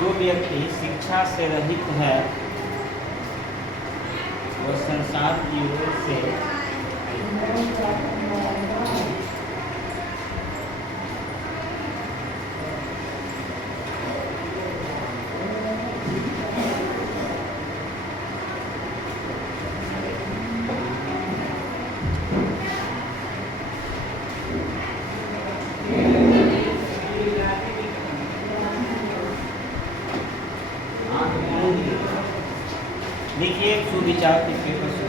जो व्यक्ति शिक्षा से रहित है वो संसार की ओर से देखिए सुविचार के पेपर से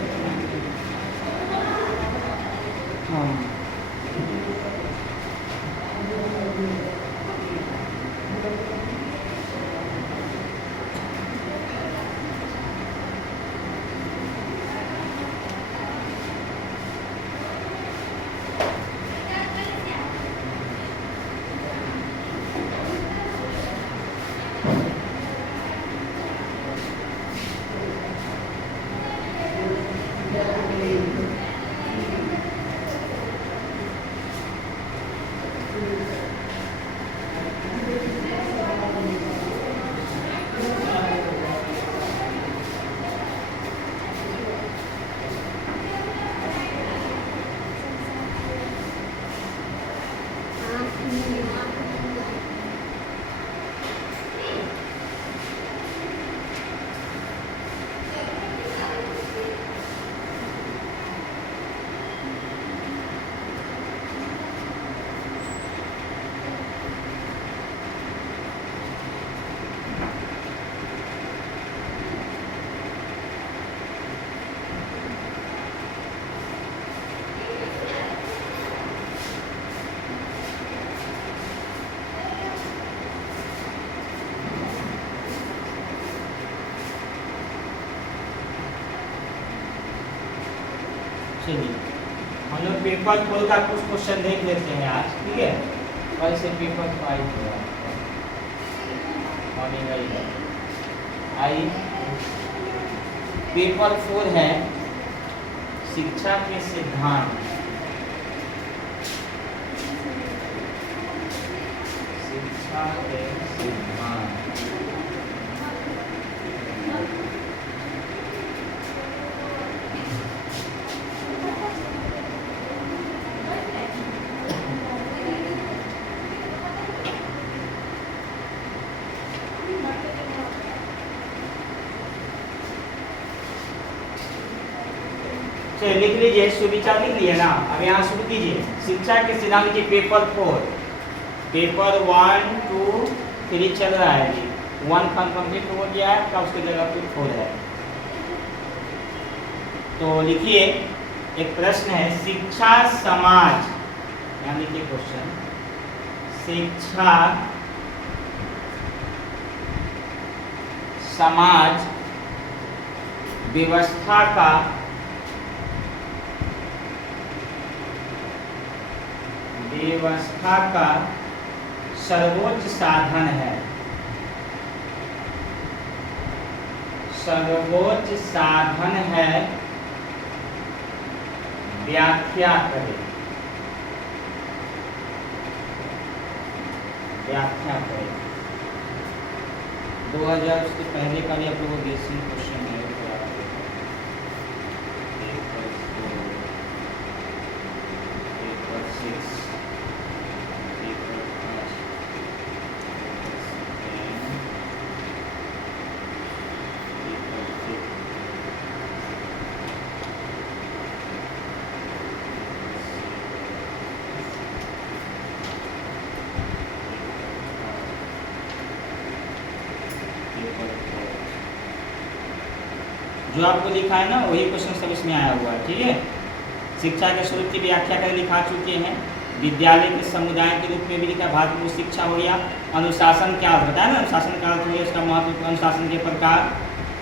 चलिए हम लोग पेपर 4 का कुछ क्वेश्चन देख लेते हैं आज, ठीक है। कल से पेपर 5 हुआ आई पेपर 4 है शिक्षा के सिद्धांत। शिक्षा के सिद्धांत लिख लीजिए, सुविचार लिख लिए ना। अब यहाँ शुरू कीजिए शिक्षा के सिद्धांत की पेपर 4 पेपर 1 2 3 चल रहा है जी। 1 कंप्लीट हो गया है आपका, उसकी जगह पे 4 है। तो लिखिए, एक प्रश्न है शिक्षा समाज, यहाँ लिखिए क्वेश्चन, शिक्षा समाज व्यवस्था का सर्वोच्च साधन है। सर्वोच्च साधन है, व्याख्या करें। व्याख्या करें 2000 उसके पहले का भी आप लोगों को बेसिक क्वेश्चन है। जो आपको लिखा है ना वही क्वेश्चन सब इसमें आया हुआ है, ठीक है। शिक्षा के स्वरूप की व्याख्या कर लिखा चुके हैं। विद्यालय के समुदाय के रूप में भी लिखा, भारत में शिक्षा हो गया। अनुशासन क्या बताया ना, अनुशासन का अर्थ हो गया, उसका महत्व, अनुशासन के प्रकार,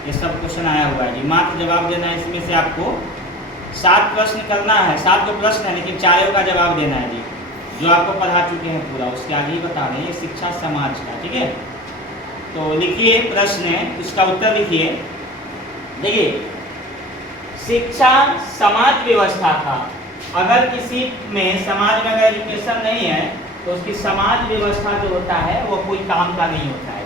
ये सब क्वेश्चन आया हुआ है जी। मात्र जवाब देना है, इसमें से आपको 7 प्रश्न करना है। 7 तो प्रश्न है लेकिन 4 का जवाब देना है जी, जो आपको पढ़ा चुके हैं पूरा, उसके आगे ही बता रहे हैं। शिक्षा समाज का, ठीक है। तो लिखिए प्रश्न है, उसका उत्तर लिखिए। देखिए, शिक्षा समाज व्यवस्था का, अगर किसी में समाज में अगर एजुकेशन नहीं है तो उसकी समाज व्यवस्था जो होता है वो कोई काम का नहीं होता है।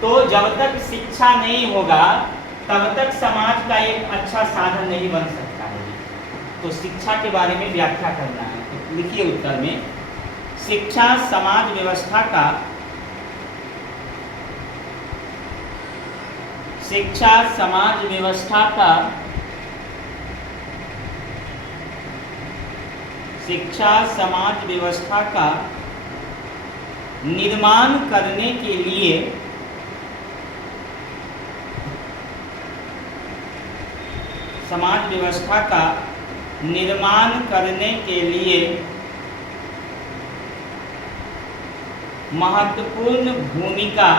तो जब तक शिक्षा नहीं होगा तब तक समाज का एक अच्छा साधन नहीं बन सकता है। तो शिक्षा के बारे में व्याख्या करना है, तो लिखिए उत्तर में, शिक्षा समाज व्यवस्था का, शिक्षा समाज व्यवस्था का, शिक्षा समाज व्यवस्था का निर्माण करने के लिए समाज व्यवस्था का निर्माण करने के लिए महत्वपूर्ण भूमिका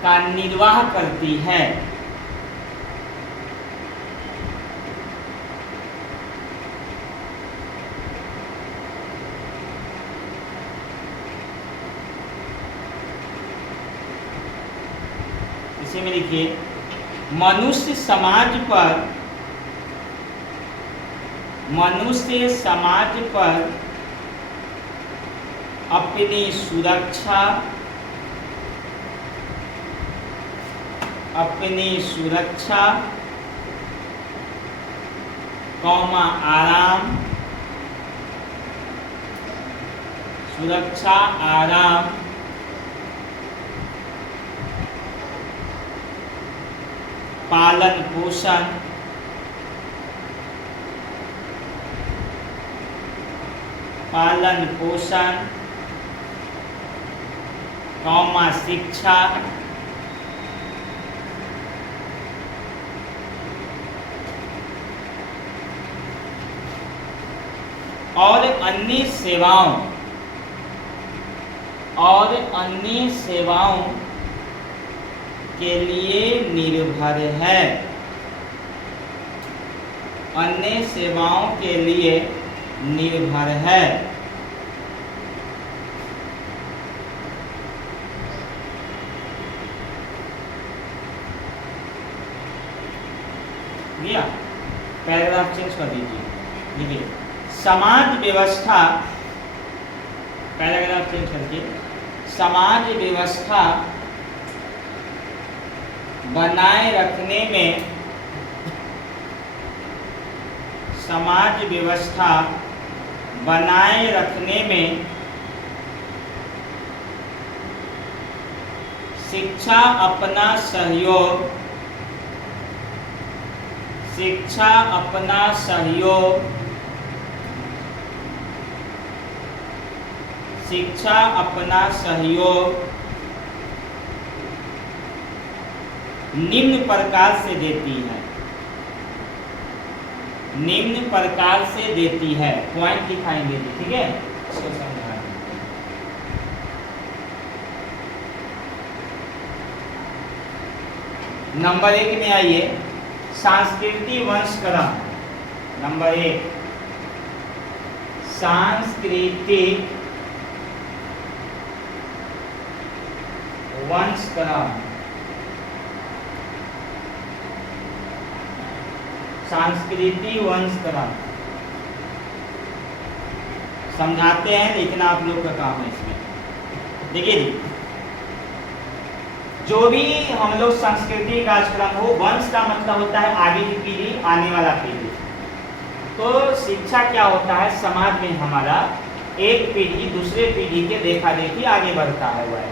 का निर्वाह करती है। इसी में लिखिए, मनुष्य समाज पर अपनी सुरक्षा आराम पालन पोषण शिक्षा और अन्य सेवाओं के लिए निर्भर है। अन्य सेवाओं के लिए निर्भर है। लिया, पैराग्राफ चेंज कर दीजिए। देखिए, समाज व्यवस्था, पैराग्राफ चेंज करके, समाज व्यवस्था बनाए रखने में, समाज व्यवस्था बनाए रखने में शिक्षा अपना सहयोग निम्न प्रकार से देती है। पॉइंट दिखाएंगे, ठीक है, इसको समझा। नंबर 1 में आइए, सांस्कृतिक वंशक्रम। नंबर 1, सांस्कृतिक वंशक्रम। सांस्कृतिक वंशक्रम समझाते हैं, लेकिन आप लोग का काम है इसमें। देखिए जी, जो भी हम लोग सांस्कृतिक कार्यक्रम हो, वंश का मतलब होता है आगे की पीढ़ी, आने वाला पीढ़ी। तो शिक्षा क्या होता है, समाज में हमारा एक पीढ़ी दूसरे पीढ़ी के देखा देखी आगे बढ़ता है वह।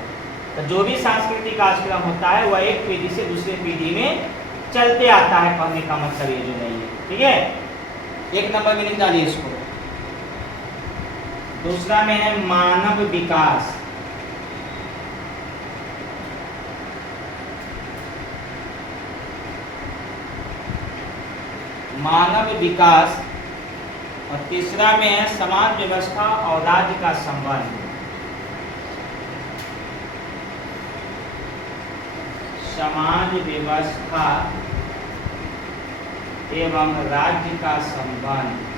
तो जो भी सांस्कृतिक कार्यक्रम होता है वह एक पीढ़ी से दूसरे पीढ़ी में चलते आता है, कहने का मतलब ये जो नहीं है, ठीक है। 1 नंबर में लिख डालिए इसको। दूसरा में है मानव विकास। मानव विकास। और तीसरा में है समाज व्यवस्था और राज्य का संबंध। समाज व्यवस्था एवं राज्य का संबंध।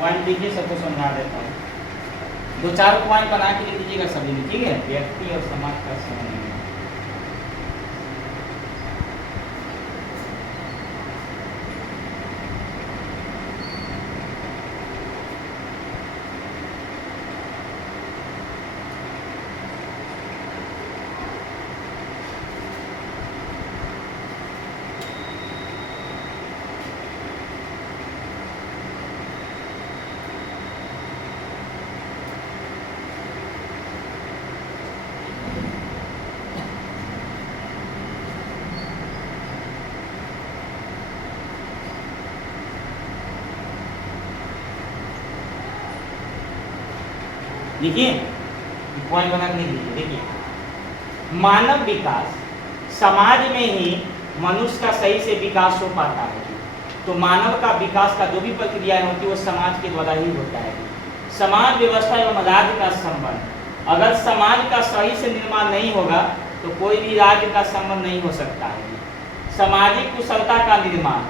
पॉइंट लिखिए, सबको समझा देता हूँ। 2-4 पॉइंट बना के लिख दीजिएगा सभी में, ठीक है। व्यक्ति और समाज का संबंध। देखिए पॉइंट बना के लिख लीजिए। देखिए मानव विकास, समाज में ही मनुष्य का सही से विकास हो पाता है। तो मानव का विकास का जो भी प्रक्रियाएं होती है वो समाज के द्वारा ही होता है। समाज व्यवस्था एवं राज्य का संबंध, अगर समाज का सही से निर्माण नहीं होगा तो कोई भी राज्य का संबंध नहीं हो सकता है। सामाजिक कुशलता का निर्माण,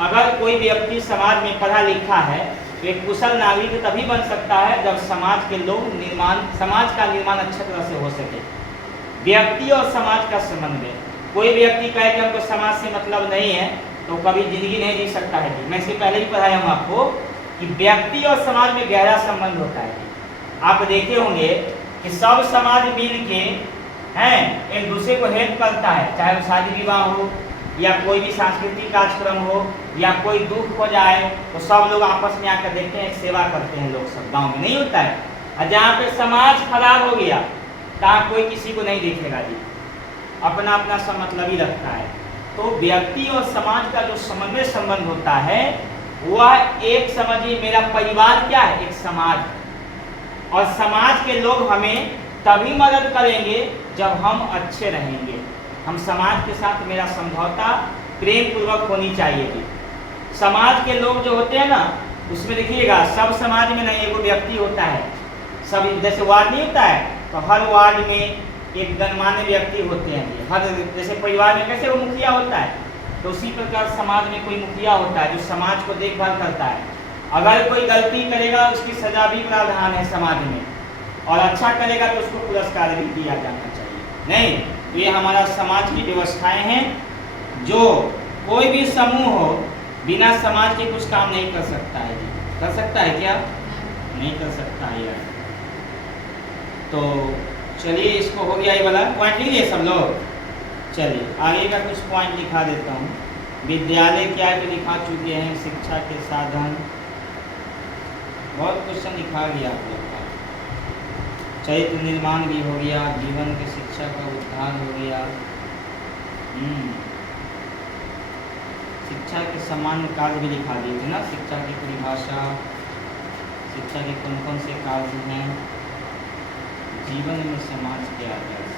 अगर कोई व्यक्ति समाज में पढ़ा लिखा है तो एक कुशल नागरिक तभी बन सकता है जब समाज के लोग समाज का निर्माण अच्छी तरह से हो सके। व्यक्ति और समाज का संबंध में, कोई व्यक्ति कहे कि हमको समाज से मतलब नहीं है तो कभी जिंदगी नहीं जी सकता है। मैं इससे पहले ही पढ़ाया हूँ आपको कि व्यक्ति और समाज में गहरा संबंध होता है। आप देखे होंगे कि सब समाज मिल के हैं एक दूसरे को हेल्प करता है, चाहे वो शादी विवाह हो या कोई भी सांस्कृतिक कार्यक्रम हो या कोई दुख हो जाए तो सब लोग आपस में आकर देखते हैं, सेवा करते हैं। लोग सब गांव में नहीं होता है। और जहाँ पे समाज खराब हो गया तहाँ कोई किसी को नहीं देखेगा जी, अपना अपना सब मतलब ही रखता है। तो व्यक्ति और समाज का जो समन्वय संबंध होता है वह एक, समझिए मेरा परिवार क्या है, एक समाज, और समाज के लोग हमें तभी मदद करेंगे जब हम अच्छे रहेंगे। हम समाज के साथ, मेरा समझौता प्रेम पूर्वक होनी चाहिए थी। समाज के लोग जो होते हैं ना उसमें देखिएगा सब समाज में नहीं, एगो व्यक्ति होता है। सब जैसे वार्ड नहीं होता है तो हर वार्ड में एक गणमान्य व्यक्ति होते हैं। हर जैसे परिवार में कैसे वो मुखिया होता है तो उसी प्रकार समाज में कोई मुखिया होता है जो समाज को देखभाल करता है। अगर कोई गलती करेगा उसकी सजा भी प्रावधान है समाज में, और अच्छा करेगा तो उसको पुरस्कार भी दिया जाना चाहिए। नहीं, ये हमारा समाज की व्यवस्थाएं हैं। जो कोई भी समूह हो बिना समाज के कुछ काम नहीं कर सकता है। कर सकता है क्या? नहीं कर सकता है यार। तो चलिए, इसको हो गया ये वाला पॉइंट लिख लिए सब लोग। चलिए आगे का कुछ पॉइंट लिखा देता हूँ। विद्यालय क्या है तो लिखा चुके हैं, शिक्षा के साधन, बहुत क्वेश्चन लिखा गया आप लोग का। चरित्र निर्माण भी हो गया, जीवन के शिक्षा का उद्धार हो गया। शिक्षा के सामान्य कार्य भी लिखा दिए थे ना, शिक्षा की परिभाषा, शिक्षा के कौन कौन से कार्य हैं, जीवन में समाज के आदर्श।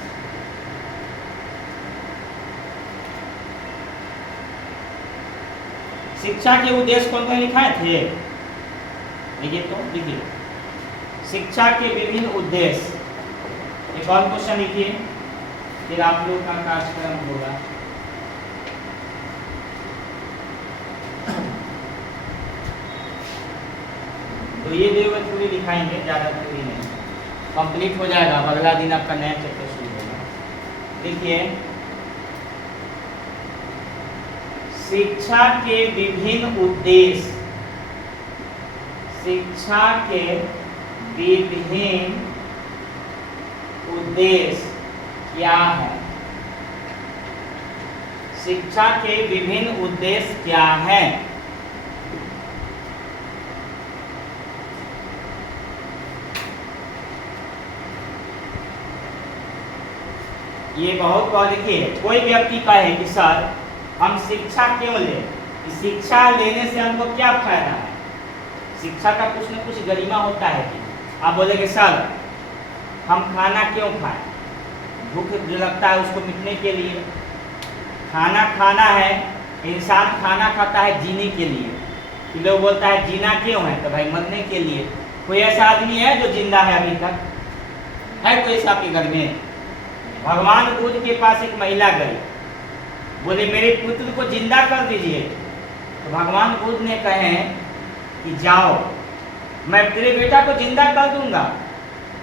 शिक्षा के उद्देश्य कौन कौन लिखाए थे? देखिए तो देखिए, शिक्षा के विभिन्न उद्देश्य। एक और क्वेश्चन लिखिए, फिर आप लोग का कार्यक्रम होगा। तो ये जो थोड़ी लिखाएंगे, ज़्यादा थोड़ी नहीं, कंप्लीट हो जाएगा। अब अगला दिन आपका नया चैप्टर शुरू होगा। देखिए, शिक्षा के विभिन्न उद्देश्य, शिक्षा के विभिन्न उद्देश्य क्या है? शिक्षा के विभिन्न उद्देश्य क्या है? ये बहुत बार देखिए, कोई व्यक्ति कहे कि सर हम शिक्षा क्यों लें, कि शिक्षा लेने से हमको क्या फायदा है। शिक्षा का कुछ न कुछ गरिमा होता है कि आप बोलेंगे सर हम खाना क्यों खाएं, भूख लगता है उसको मिटने के लिए। खाना खाना है, इंसान खाना खाता है जीने के लिए। लोग बोलता है जीना क्यों है, तो भाई मरने के लिए। कोई ऐसा आदमी है जो जिंदा है अभी तक? है कोई ऐसा आपके घर में? भगवान बुद्ध के पास एक महिला गई, बोले मेरे पुत्र को जिंदा कर दीजिए। तो भगवान बुद्ध ने कहे कि जाओ मैं तेरे बेटा को जिंदा कर दूंगा,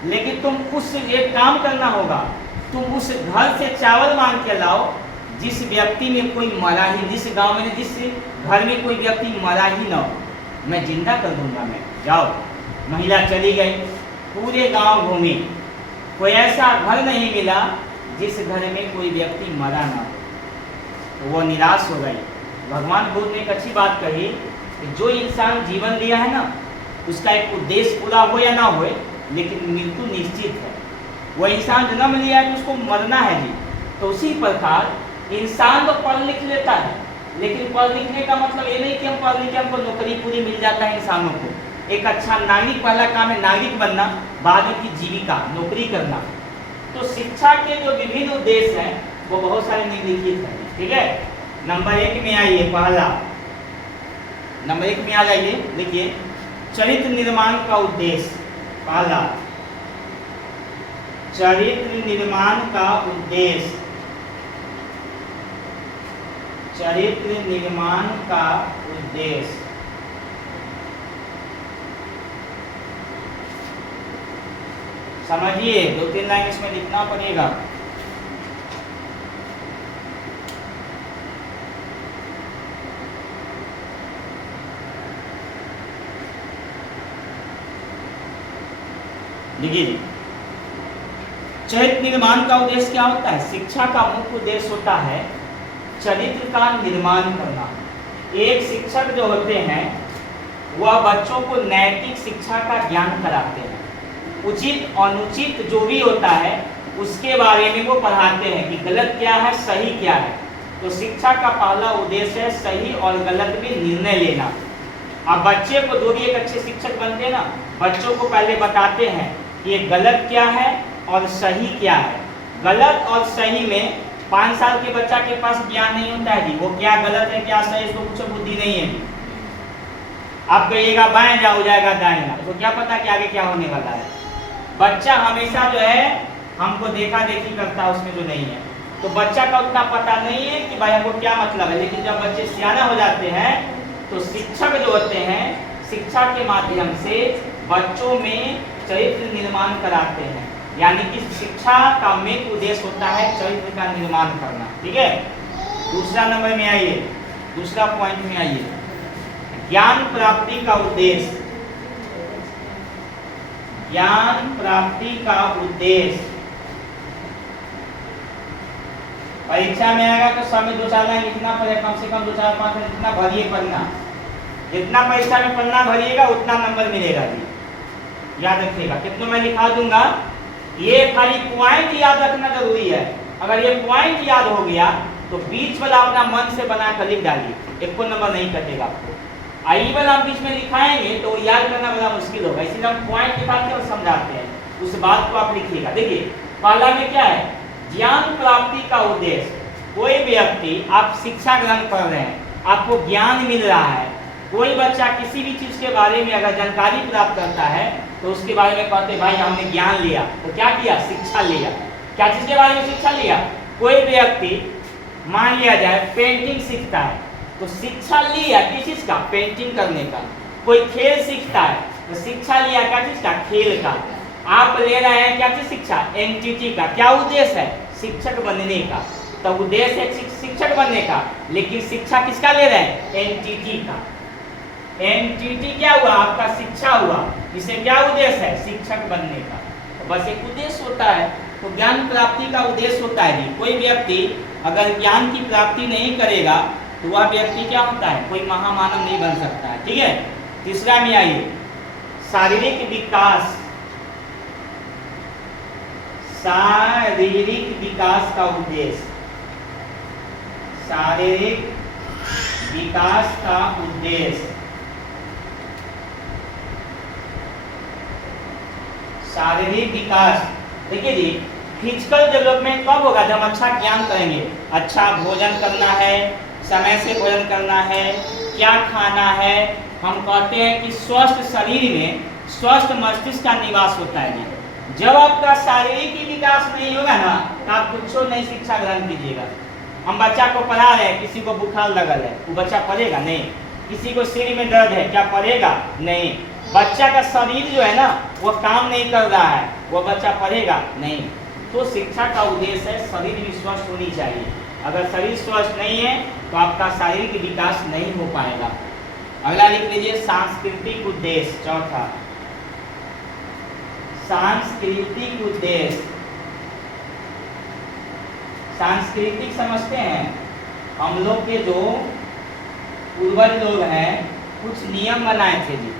लेकिन तुम उस एक काम करना होगा, तुम उस घर से चावल मांग के लाओ जिस व्यक्ति में कोई मरा ही, जिस गांव में जिस घर में कोई व्यक्ति मरा ही ना हो, मैं जिंदा कर दूंगा मैं। जाओ। महिला चली गई, पूरे गांव घूमी, कोई ऐसा घर नहीं मिला जिस घर में कोई व्यक्ति मरा ना हो। तो वो निराश हो गई। भगवान बुद्ध ने एक अच्छी बात कही कि जो इंसान जीवन लिया है ना, उसका एक उद्देश्य पूरा हो या ना हो, लेकिन मृत्यु निश्चित है। वो इंसान जन्म लिया है तो उसको मरना है जी। तो उसी प्रकार इंसान तो पढ़ लिख लेता है, लेकिन पढ़ लिखने का मतलब ये नहीं कि हम पढ़ लिख के हमको नौकरी पूरी मिल जाता है। इंसानों को एक अच्छा नागरिक, पहला काम है नागरिक बनना, बाद में की जीविका नौकरी करना। तो शिक्षा के जो विभिन्न उद्देश्य हैं वो बहुत सारे निम्नलिखित हैं। ठीक है, नंबर 1 में आइए, पहला नंबर 1 में आ जाइए, देखिए चरित्र निर्माण का उद्देश्य। पहला, चरित्र निर्माण का उद्देश्य। चरित्र निर्माण का उद्देश्य। समझिए, 2-3 लाइन इसमें लिखना पड़ेगा। देखिए, चरित्र निर्माण का उद्देश्य क्या होता है? शिक्षा का मुख्य उद्देश्य होता है चरित्र का निर्माण करना। एक शिक्षक जो होते हैं वह बच्चों को नैतिक शिक्षा का ज्ञान कराते हैं। उचित अनुचित जो भी होता है उसके बारे में वो पढ़ाते हैं कि गलत क्या है, सही क्या है। तो शिक्षा का पहला उद्देश्य है सही और गलत में निर्णय लेना। अब बच्चे को जो भी एक अच्छे शिक्षक बनते हैं ना, बच्चों को पहले बताते हैं कि ये गलत क्या है और सही क्या है। गलत और सही में 5 साल के बच्चा के पास ज्ञान नहीं होता है जी, वो क्या गलत है क्या सही इसको कुछ बुद्धि नहीं है जी। आप कहिएगा बाएं जा, हो जाएगा दाएं जा, तो क्या पता कि आगे क्या होने वाला है। बच्चा हमेशा जो है हमको देखा देखी करता है, उसमें जो नहीं है। तो बच्चा का उतना पता नहीं है कि भाई हमको क्या मतलब है। लेकिन जब बच्चे सियाना हो जाते हैं तो शिक्षक जो होते हैं शिक्षा के माध्यम से बच्चों में चरित्र निर्माण कराते हैं। यानी कि शिक्षा का मुख्य उद्देश्य होता है चरित्र का निर्माण करना। ठीक है, दूसरा नंबर में आइए, दूसरा पॉइंट में आइए, ज्ञान प्राप्ति का उद्देश्य। ज्ञान प्राप्ति का उद्देश्य परीक्षा में आएगा तो समय 2-4 लाइन लिखना पड़ेगा, कम से कम 2-4-5 लाइन जितना भरिए पढ़ना। जितना परीक्षा में पढ़ना भरिएगा उतना नंबर मिलेगा जी, याद रखिएगा। कितना मैं लिखा दूंगा, ये खाली पॉइंट याद रखना जरूरी है। अगर ये पॉइंट याद हो गया तो बीच वाला अपना मन से बना कर लिख डालिए, एक को नंबर नहीं कटेगा आपको। आई वाला हम बीच में लिखाएंगे तो याद करना बड़ा मुश्किल होगा, इसीलिए हम पॉइंट लिखाते हैं और समझाते हैं, उस बात को आप लिखिएगा। देखिए पहला में क्या है, ज्ञान प्राप्ति का उद्देश्य। कोई व्यक्ति, आप शिक्षा ग्रहण कर रहे हैं, आपको ज्ञान मिल रहा है। कोई बच्चा किसी भी चीज के बारे में अगर जानकारी प्राप्त करता है तो उसके बारे में कहते हैं भाई हमने ज्ञान लिया। तो क्या किया, शिक्षा लिया। क्या चीज के बारे में शिक्षा लिया। कोई व्यक्ति मान लिया जाए पेंटिंग सीखता है तो शिक्षा लिया किस चीज का, पेंटिंग करने का। कोई खेल सीखता है तो शिक्षा लिया क्या चीज का, खेल का। आप ले रहे हैं क्या चीज, शिक्षा, एनटीटी का। क्या उद्देश्य है, शिक्षक बनने का। तो उद्देश्य है शिक्षक बनने का, लेकिन शिक्षा किसका ले रहे हैं, एनटीटी का। एनटीटी क्या हुआ, आपका शिक्षा हुआ, इसे क्या उद्देश्य है, शिक्षक बनने का। तो बस एक उद्देश्य होता है। तो ज्ञान प्राप्ति का उद्देश्य होता है जी, कोई व्यक्ति अगर ज्ञान की प्राप्ति नहीं करेगा तो वह व्यक्ति क्या होता है, कोई महामानव नहीं बन सकता है। ठीक है, तीसरा में आइए, शारीरिक विकास। शारीरिक विकास का उद्देश्य। शारीरिक विकास का उद्देश्य, शारीरिक विकास। देखिए जी, फिजिकल डेवलपमेंट कब होगा? जब हम अच्छा ज्ञान करेंगे, अच्छा भोजन करना है, समय से भोजन करना है, क्या खाना है। हम कहते हैं कि स्वस्थ शरीर में स्वस्थ मस्तिष्क का निवास होता है जी। जब आपका शारीरिक ही विकास नहीं होगा ना, तो आप कुछ नई शिक्षा ग्रहण कीजिएगा। हम बच्चा को पढ़ा रहे हैं, किसी को बुखार लगल है, वो बच्चा पढ़ेगा नहीं। किसी को सिर में दर्द है, क्या पढ़ेगा? नहीं। बच्चा का शरीर जो है ना, वो काम नहीं कर रहा है, वो बच्चा पढ़ेगा नहीं। तो शिक्षा का उद्देश्य है शरीर भी स्वस्थ होनी चाहिए। अगर शरीर स्वस्थ नहीं है तो आपका शारीरिक विकास नहीं हो पाएगा। अगला लिख लीजिए, सांस्कृतिक उद्देश्य। चौथा, सांस्कृतिक उद्देश्य। सांस्कृतिक समझते हैं, हम लोग के जो पूर्वज लोग हैं, कुछ नियम बनाए थे जी।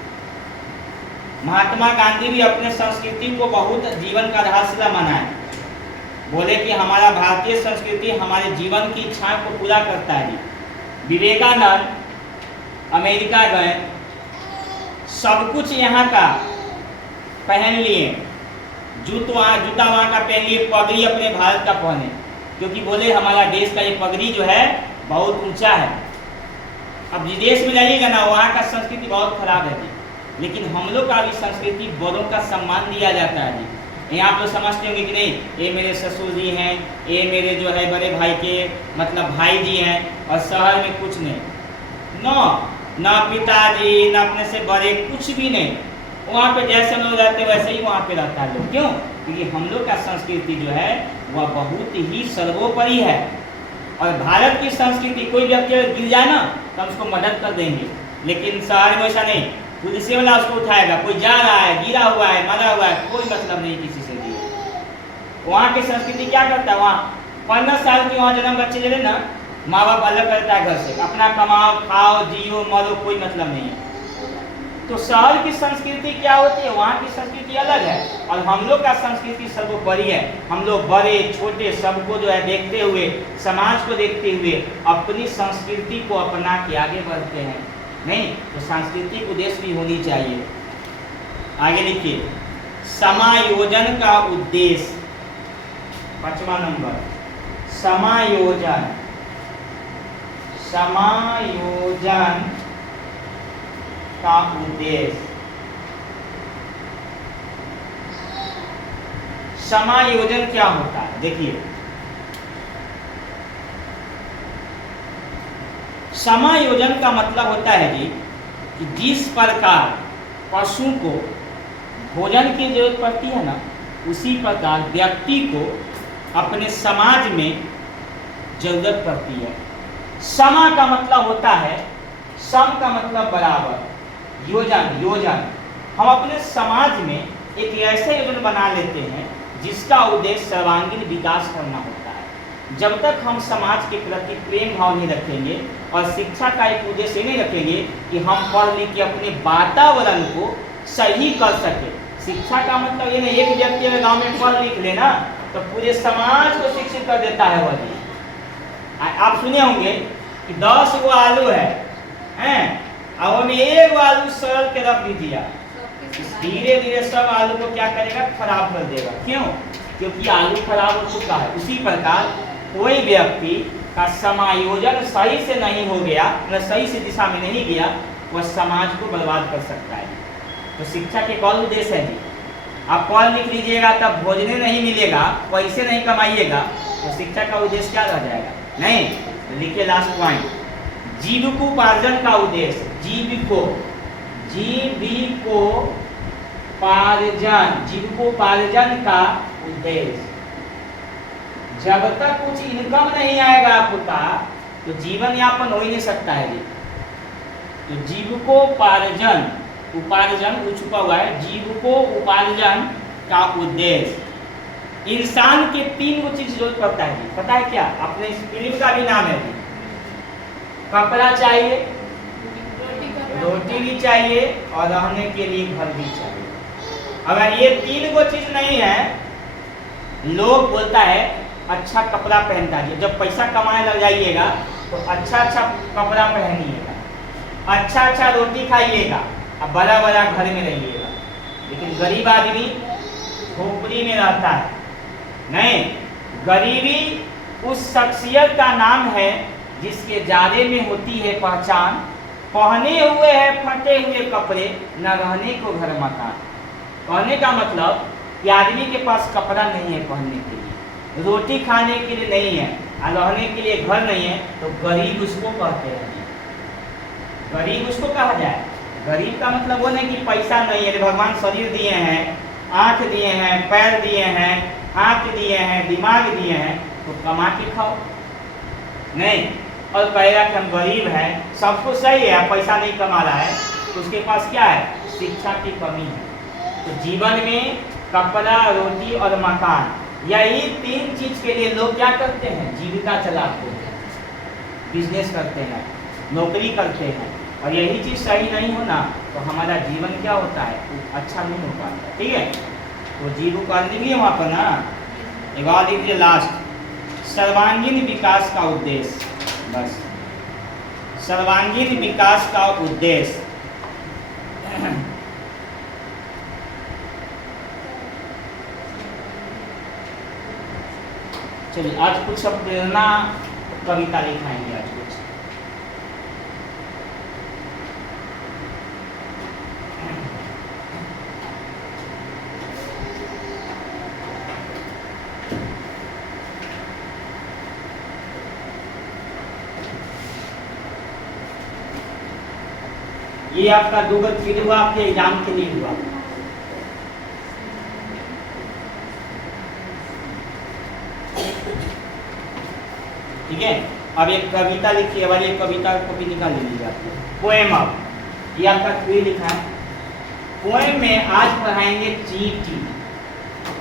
महात्मा गांधी भी अपने संस्कृति को बहुत जीवन का आधारशिला माना है। बोले कि हमारा भारतीय संस्कृति हमारे जीवन की इच्छाओं को पूरा करता है जी। विवेकानंद अमेरिका गए, सब कुछ यहाँ का पहन लिए, जूता वहाँ का पहन लिए, पगड़ी अपने भारत का पहने, क्योंकि बोले हमारा देश का ये पगड़ी जो है बहुत ऊंचा है। अब विदेश में जाइएगा ना, वहाँ का संस्कृति बहुत खराब है जी। लेकिन हम लोग का भी संस्कृति, बड़ों का सम्मान दिया जाता है जी। यहाँ आप लोग समझते होंगे कि नहीं, ये मेरे ससुर जी हैं, ये मेरे जो है बड़े भाई के मतलब भाई जी हैं, और शहर में कुछ नहीं, ना पिताजी, ना अपने से बड़े, कुछ भी नहीं। वहाँ पे जैसे लोग रहते वैसे ही वहाँ पे रहता है लोग। क्यों? क्योंकि हम लोग का संस्कृति जो है वह बहुत ही सर्वोपरि है। और भारत की संस्कृति, कोई व्यक्ति अगर गिर जाए ना तो हम उसको मदद कर देंगे, लेकिन शहर में ऐसा नहीं। पुलिस वाला उसको उठाएगा, कोई जा रहा है, गिरा हुआ है, मरा हुआ है, कोई मतलब नहीं किसी से भी। वहाँ की संस्कृति क्या करता है, वहाँ 15 साल की वहाँ जन्म बच्चे जो है ना, माँ बाप अलग करता है घर से, अपना कमाओ, खाओ, जियो, मरो, कोई मतलब नहीं है। तो शहर की संस्कृति क्या होती है, वहाँ की संस्कृति अलग है, और हम लोग का संस्कृति सर्वोपरि है। हम लोग बड़े छोटे सबको जो है देखते हुए, समाज को देखते हुए अपनी संस्कृति को अपना के आगे बढ़ते हैं। नहीं तो सांस्कृतिक उद्देश्य भी होनी चाहिए। आगे लिखिए, समायोजन का उद्देश्य। 5वां नंबर, समायोजन। समायोजन का उद्देश्य। समायोजन क्या होता है? देखिए, समायोजन का मतलब होता है जी कि जिस प्रकार पशु को भोजन की जरूरत पड़ती है ना, उसी प्रकार व्यक्ति को अपने समाज में जरूरत पड़ती है। समा का मतलब होता है, सम का मतलब बराबर, योजन, योजन। हम अपने समाज में एक ऐसा योजन बना लेते हैं जिसका उद्देश्य सर्वांगीण विकास करना होता है। जब तक हम समाज के प्रति प्रेम भाव नहीं रखेंगे और शिक्षा का एक उद्देश्य नहीं रखेंगे कि हम पढ़ लिख के अपने वातावरण को सही कर सके। शिक्षा का मतलब ये नहीं, एक व्यक्ति अगर गाँव में पढ़ लिख लेना तो पूरे समाज को शिक्षित कर देता है वही। आप सुने होंगे कि 10 गो आलू है, और में 1 गो आलू सरल के रख दीजिए, धीरे धीरे सब आलू को क्या करेगा, खराब कर देगा। क्यों? क्योंकि आलू खराब हो चुका है। उसी प्रकार कोई व्यक्ति का समायोजन सही से नहीं हो गया, मतलब सही से दिशा में नहीं गया, वह समाज को बर्बाद कर सकता है। तो शिक्षा के कौन उद्देश्य है जी? आप पढ़ लिख लीजिएगा तब भोजन नहीं मिलेगा, पैसे नहीं कमाइएगा, तो शिक्षा का उद्देश्य क्या रह जाएगा? नहीं। तो लिखिए लास्ट पॉइंट, जीविकोपार्जन का उद्देश्य। जीविकोपार्जन का उद्देश्य। जब तक कुछ इनकम नहीं आएगा आपका तो जीवन यापन हो ही नहीं सकता है जी। तो जीविकोपार्जन, उपार्जन छुपा हुआ है, जीविकोपार्जन का उद्देश्य। इंसान के 3 गो चीज जरूरत पड़ता है जी। पता है क्या? अपने इस फिल्म का भी नाम है जी। कपड़ा चाहिए, रोटी भी चाहिए, और रहने के लिए घर भी चाहिए। अगर ये 3 गो चीज नहीं है, लोग बोलता है अच्छा कपड़ा पहनता है। जब पैसा कमाने लग जाइएगा तो अच्छा अच्छा कपड़ा पहनिएगा, अच्छा अच्छा रोटी खाइएगा, अब बड़ा बड़ा घर में रहिएगा। लेकिन गरीब आदमी झोपड़ी में रहता है। नहीं, गरीबी उस शख्सियत का नाम है जिसके जादे में होती है पहचान, पहने हुए है फटे हुए कपड़े, न रहने को घर मकान। कहने का मतलब कि आदमी के पास कपड़ा नहीं है पहनने के लिए, रोटी खाने के लिए नहीं है और रहने के लिए घर नहीं है, तो गरीब उसको कहते हैं। गरीब उसको कहा जाए। गरीब का मतलब वो नहीं कि पैसा नहीं है, भगवान शरीर दिए हैं, आँख दिए हैं, पैर दिए हैं, हाथ दिए हैं, दिमाग दिए हैं, तो कमा के खाओ। नहीं, और कहेगा कि हम गरीब हैं, सब कुछ सही है, पैसा नहीं कमा रहा है, तो उसके पास क्या है? शिक्षा की कमी है। तो जीवन में कपड़ा, रोटी और मकान, यही तीन चीज के लिए लोग क्या करते हैं? जीविका चलाते हैं, बिजनेस करते हैं, नौकरी करते हैं। और यही चीज सही नहीं होना तो हमारा जीवन क्या होता है? अच्छा नहीं हो पाता। ठीक है, तो जीवो कर देंगे वहाँ पर ना। एक और लीजिए लास्ट, सर्वांगीण विकास का उद्देश्य। बस, सर्वांगीण विकास का उद्देश्य। चलिए आज कुछ सब प्रेरणा कविता लिखाएंगे आज कुछ। ये आपका गूगल फीड हुआ, आपके एग्जाम के लिए हुआ। ठीक है, अब एक कविता लिखिए, वाली एक कविता को भी निकाल लीजिए आपको। पोएम, अब ये आपका फ्री लिखा है। पोएम में आज पढ़ाएंगे चींटी।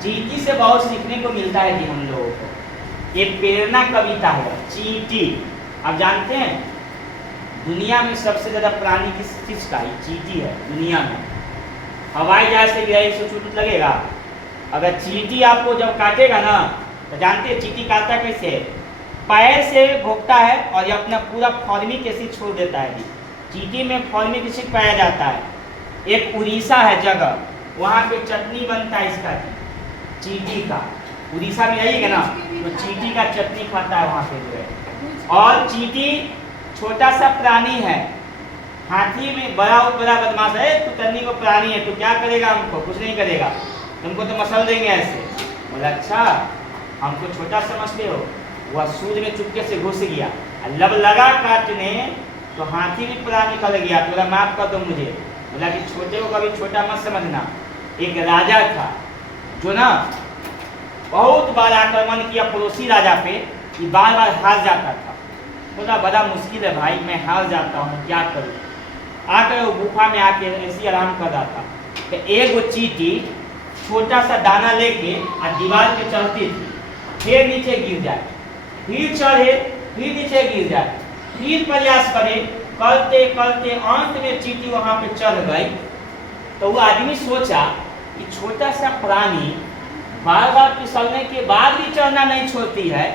चींटी से बहुत सीखने को मिलता है जी हम लोगों को। ये प्रेरणा कविता है चींटी। आप जानते हैं दुनिया में सबसे ज्यादा प्राणी किस चीज का? चींटी है दुनिया में। हवाई जहाज से गिरा 100 लगेगा। अगर चींटी आपको जब काटेगा ना, तो जानते हैं चींटी काटता कैसे? पैर से भोगता है और ये अपना पूरा फॉर्मिक एसिड छोड़ देता है। चींटी में फॉर्मिक एसिड पाया जाता है। एक उड़ीसा है जगह, वहाँ पे चटनी बनता है इसका, चींटी का। उड़ीसा में जाइएगा ना तो चींटी का चटनी खाता है वहाँ पे जो है। और चींटी छोटा सा प्राणी है, हाथी में बड़ा बदमाश है। तू तन्नी को प्राणी है, तो क्या करेगा? हमको कुछ नहीं करेगा, तुमको तो मसल देंगे ऐसे। बोला अच्छा, हमको छोटा समझते हो? वह सूर्य में चुपके से घुस गया, लब लगा काटने तो हाथी भी पूरा निकल गया। तो बोला माफ कर दो मुझे। बोला कि छोटे को कभी छोटा मत समझना। एक राजा था जो ना बहुत बार आक्रमण किया पड़ोसी राजा पे, कि बार बार हार जाता था। बोला बड़ा मुश्किल है भाई, मैं हार जाता हूँ, क्या करूँ? आकर वो गुफा में आके ऐसी आराम कर रहा था। तो एक वो चींटी छोटा सा दाना लेके दीवार पे चढ़ती थी, फिर नीचे गिर जाए, फिर चढ़े, फिर नीचे गिर जाए, फिर प्रयास करे, करते करते अंत में चींटी वहां पे चढ़ गई। तो वो आदमी सोचा कि छोटा सा प्राणी बार बार फिसलने के बाद भी चढ़ना नहीं छोड़ती है,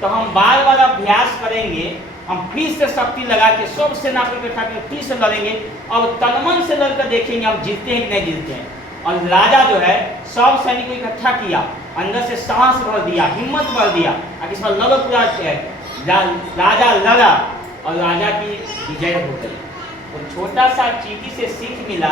तो हम बार बार अभ्यास करेंगे, हम फिर से शक्ति लगा के सब सेना पर बैठा के फिर से लड़ेंगे। अब तनमन से लड़कर देखेंगे हम जीतते हैं कि नहीं जीतते हैं। और राजा जो है सब सैनिक को इकट्ठा किया, अंदर से साहस भर दिया, हिम्मत भर दिया, इसमें लड़ पूरा राजा लड़ा और राजा की विजय हो गई। तो छोटा सा चींटी से सीख मिला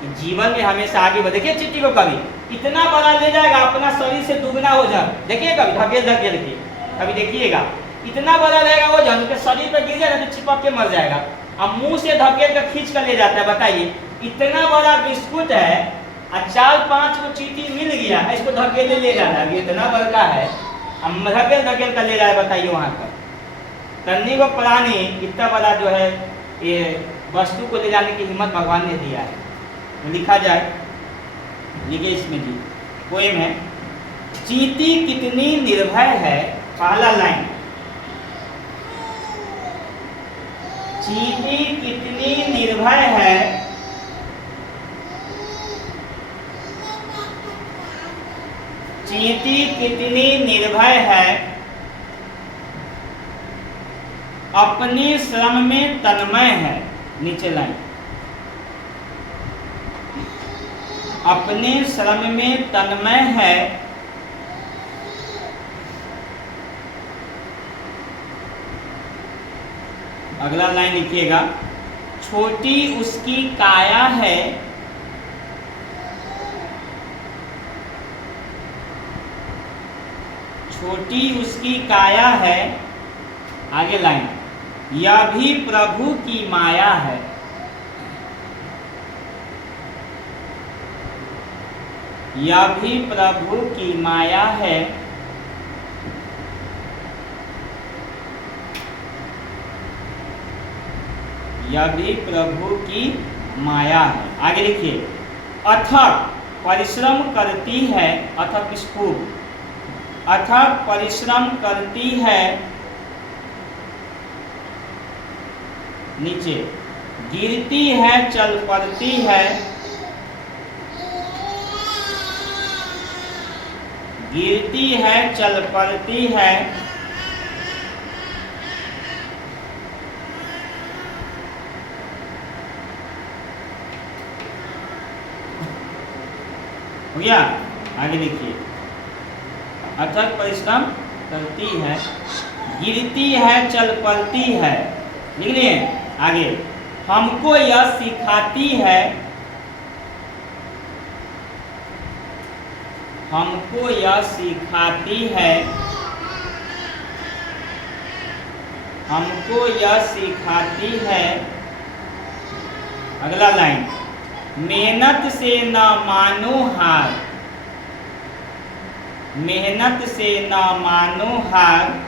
कि जीवन में हमेशा आगे बढ़े। देखिए चींटी को कभी इतना बड़ा ले जाएगा, अपना शरीर से दुगना हो जाए। देखिए कभी धकेल धकेल के, कभी देखिएगा इतना बड़ा रहेगा वो जन के शरीर पर गिर जाएगा तो चिपक के मर जाएगा। अब मुंह से धकेल कर खींच कर ले जाता है। बताइए इतना बड़ा बिस्कुट है और 4-5 को चींटी मिल गया, इसको धकेले ले जाना है, इतना बड़का है, अब धकेल धकेल कर ले जाए। बताइए वहाँ पर तन्नी को प्राणी इतना बड़ा जो है ये वस्तु को ले जाने की हिम्मत भगवान ने दिया है। तो लिखा जाए, लिखे इसमें जी पोएम है, चींटी कितनी निर्भय है। पहला लाइन, चींटी कितनी निर्भय है, चींटी कितनी निर्भय है, अपने श्रम में तन्मय है, नीचे लाइन, अपने श्रम में तन्मय है, अगला लाइन लिखिएगा, छोटी उसकी काया है, छोटी उसकी काया है, आगे लाइन, यह भी प्रभु की माया है, यह भी प्रभु की माया है, यह भी प्रभु की माया है। आगे लिखिए, अथक परिश्रम करती है, अथक स्कूप, अथक परिश्रम करती है, नीचे, गिरती है चल पड़ती है, गिरती है चल पड़ती है, हो गया। आगे देखिए, अथक परिश्रम करती है, गिरती है चल पड़ती है, लिख लिए। आगे, हमको यह सिखाती है, हमको यह सिखाती है, हमको यह सिखाती है, अगला लाइन, मेहनत से न मानो हार, मेहनत से न मानो हार,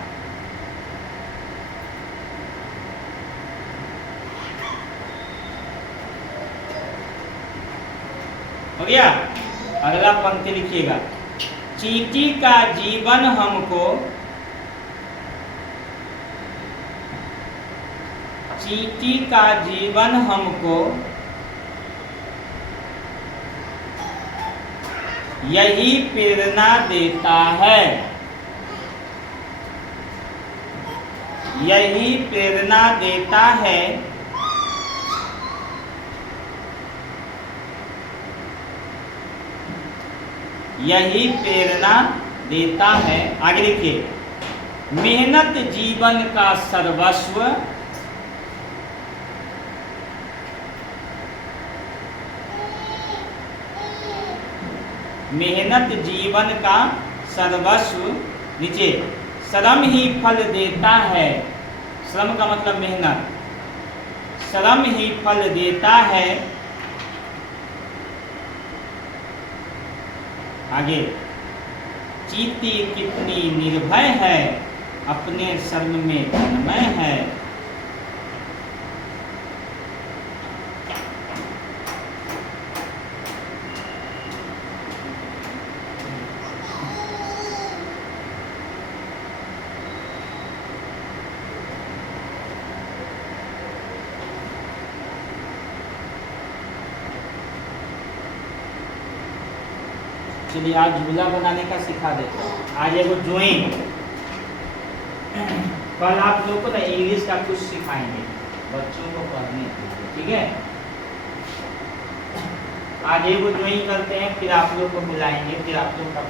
हो गया। अगला पंक्ति लिखिएगा, चींटी का जीवन हमको, चींटी का जीवन हमको यही प्रेरणा देता है, यही प्रेरणा देता है, यही प्रेरणा देता है। आगे लिखिए, मेहनत जीवन का सर्वस्व, मेहनत जीवन का सर्वस्व, नीचे, श्रम ही फल देता है, श्रम का मतलब मेहनत, श्रम ही फल देता है। आगे, चींटी कितनी निर्भय है, अपने श्रम में तन्मय है। चलिए आज झूला बनाने का सिखा देता हूँ। आज एगो ड्राइंग, कल आप लोग को ना इंग्लिश का कुछ सिखाएंगे बच्चों को पढ़ने के लिए, ठीक है। आज एगो ड्राइंग करते हैं, फिर आप लोग को बुलाएंगे, फिर आप लोग का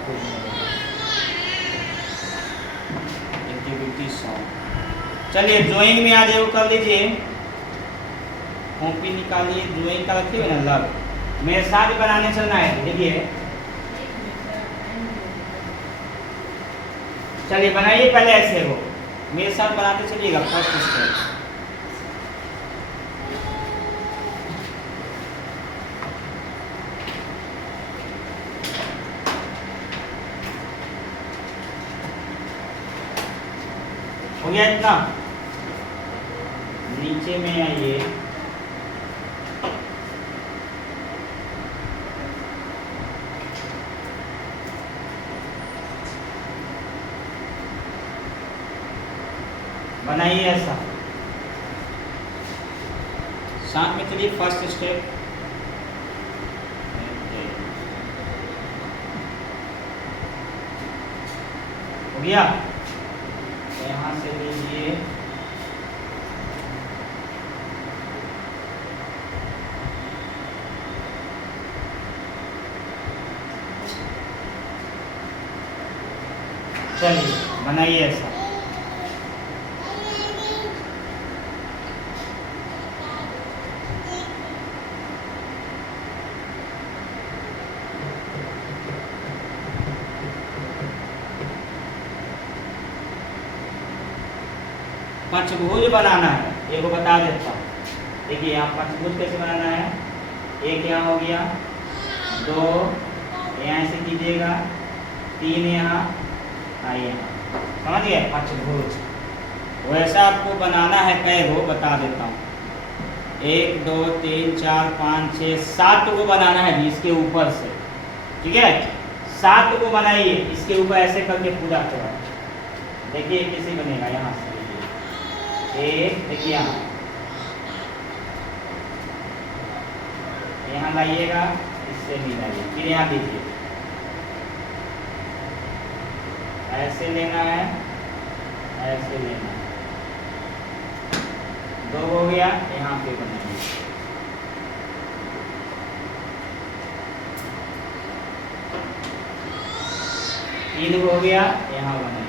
एक्टिविटी सॉन्ग। चलिए ड्राइंग में आज एगो कर लीजिए, कॉपी निकालिए, ड्राइंग का रखिए ना लग, मेरे साथ बनाने चलना है। देखिए चलिए बनाइए, पहले ऐसे हो, मेरे साथ बनाते चलिएगा। फर्स्ट स्टेप, हो गया इतना। नीचे में आइए, बनाइए ऐसा, साथ में चलिए। फर्स्ट स्टेप, हो गया। यहाँ से लीजिए चलिए बनाइए ऐसा। पंचभुज बनाना है, एक बता देता हूँ। देखिए यहाँ पंचभुज कैसे बनाना है, एक यहाँ हो गया, 2 यहाँ ऐसे कीजिएगा, 3 यहाँ, यहाँ समझ गए पंचभुज। वैसा आपको बनाना है कै गो बता देता हूँ, 1 2 3 4 5 6 7 को बनाना है जी इसके ऊपर से, ठीक है 7 को बनाइए इसके ऊपर ऐसे करके पूरा थोड़ा। देखिए कैसे बनेगा, यहाँ से एक देखिए यहाँ लाइएगा, इससे मिलाइए, फिर यहाँ दीजिए, ऐसे लेना है, ऐसे लेना है, 2 हो गया, यहाँ पे बनाइए, 3 हो गया, यहाँ बनाइए,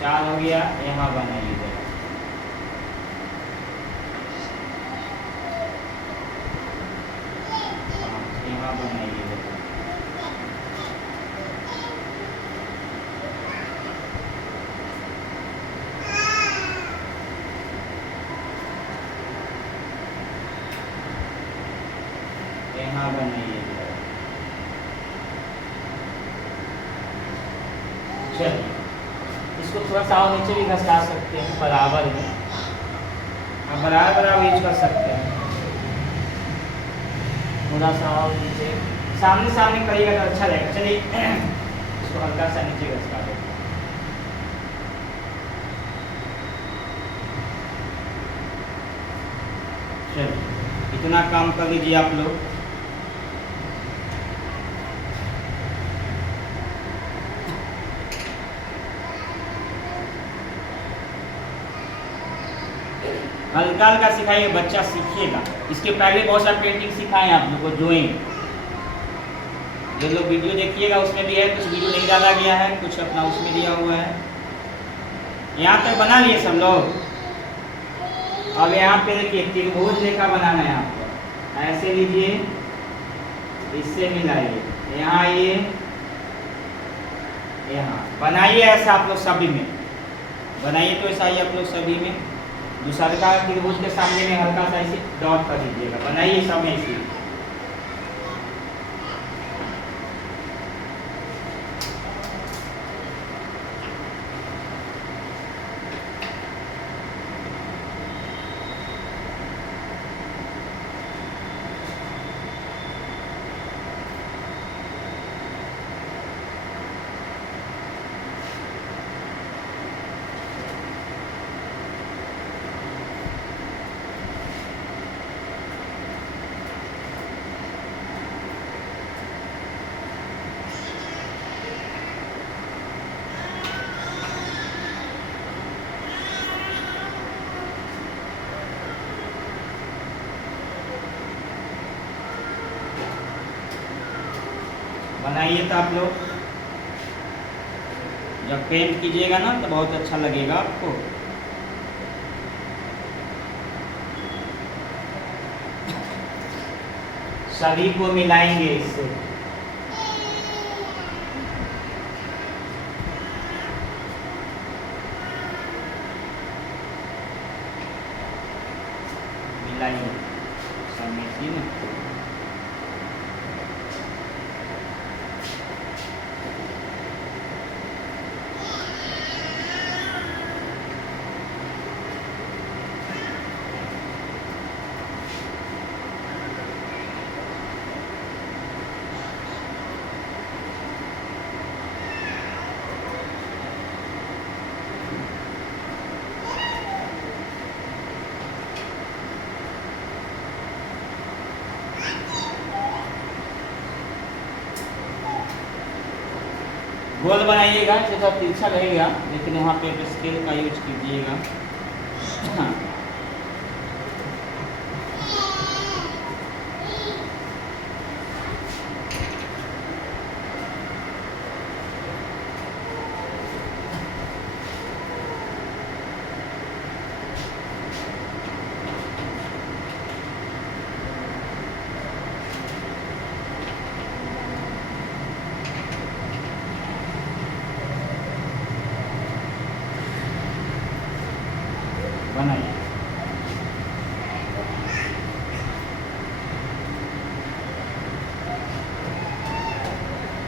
4 हो गया, यहाँ बनाइए जरा, यहाँ बनाइए जरा, यहाँ बनाइए जरा। चलिए इसको थोड़ा सा और नीचे भी घसका सकते हैं बराबर में, हम बराबर यूज कर सकते हैं, थोड़ा सा और नीचे, सामने सामने करिएगा तो अच्छा रहेगा। चलिए इसको हल्का सा नीचे घसका देते हैं। चलिए इतना काम कर लीजिए आप लोग। हल्का हल्का सिखाइए, बच्चा सीखिएगा। इसके पहले बहुत सारे पेंटिंग सिखाए हैं आप लोग को, ड्राइंग जो लोग वीडियो देखिएगा उसमें भी है, कुछ वीडियो नहीं डाला गया है, कुछ अपना उसमें दिया हुआ है। यहाँ तक बना लिए सब लोग। अब यहाँ पे देखिए त्रिभुज रेखा बनाना है आपको, ऐसे लीजिए, इससे मिलाइए, यहाँ आइए, यहाँ बनाइए ऐसा आप लोग सभी में बनाइए, तो ऐसा ही आप लोग सभी में दूसरा का त्रिभुज के सामने में हल्का सा ऐसे डॉट कर दीजिएगा, बनाइए सब में इसी। बनाइए तो आप लोग जब पेंट कीजिएगा ना तो बहुत अच्छा लगेगा आपको। सभी को मिलाएंगे इससे। मिलाइए सब में सी ना। गोल बनाइएगा, थोड़ा तिरछा रहेगा, लेकिन वहाँ पे स्केल का यूज कीजिएगा।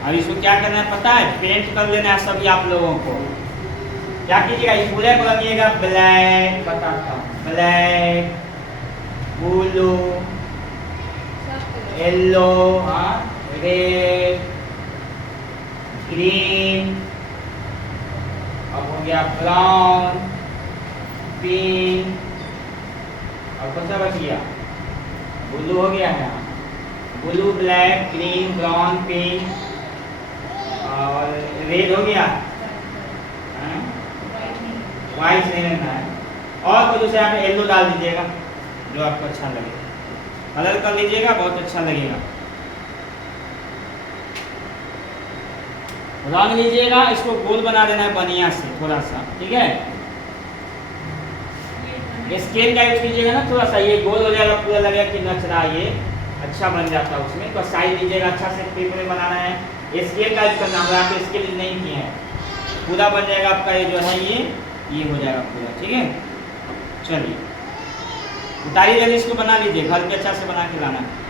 अब इसको क्या करना है पता है, पेंट कर लेना है सभी आप लोगों को। क्या कीजिएगा, इस पूरे को रंगिएगा ब्लैक, बताता हूँ, ब्लैक, ब्लू, येलो, हाँ, रेड, ग्रीन, अब हो गया ब्राउन, पिंक, और कौन सा बच गया, ब्लू हो गया है, blue, black, green, brown, pink और रेड हो गया, वाइट नहीं लेना है। और कुछ दूसरे यहाँ पे येलो डाल दीजिएगा जो आपको अच्छा लगे, कलर कर लीजिएगा, बहुत अच्छा लगेगा। रंग लीजिएगा, इसको गोल बना देना है बढ़िया से थोड़ा सा, ठीक है। स्केल का यूज कीजिएगा ना थोड़ा सा, ये गोल हो जाएगा, पूरा लगेगा कि नच रहा है, ये अच्छा बन जाता है उसमें। तो साइज लीजिएगा अच्छा से, पेपर में बनाना है, स्केल का यूज करना, हम यहाँ पे स्केल नहीं किए हैं, पूरा बन जाएगा आपका ये जो है, ये हो जाएगा पूरा, ठीक है। चलिए उतारिए जल्दी, इसको बना लीजिए, घर पे अच्छा से बना के लाना है।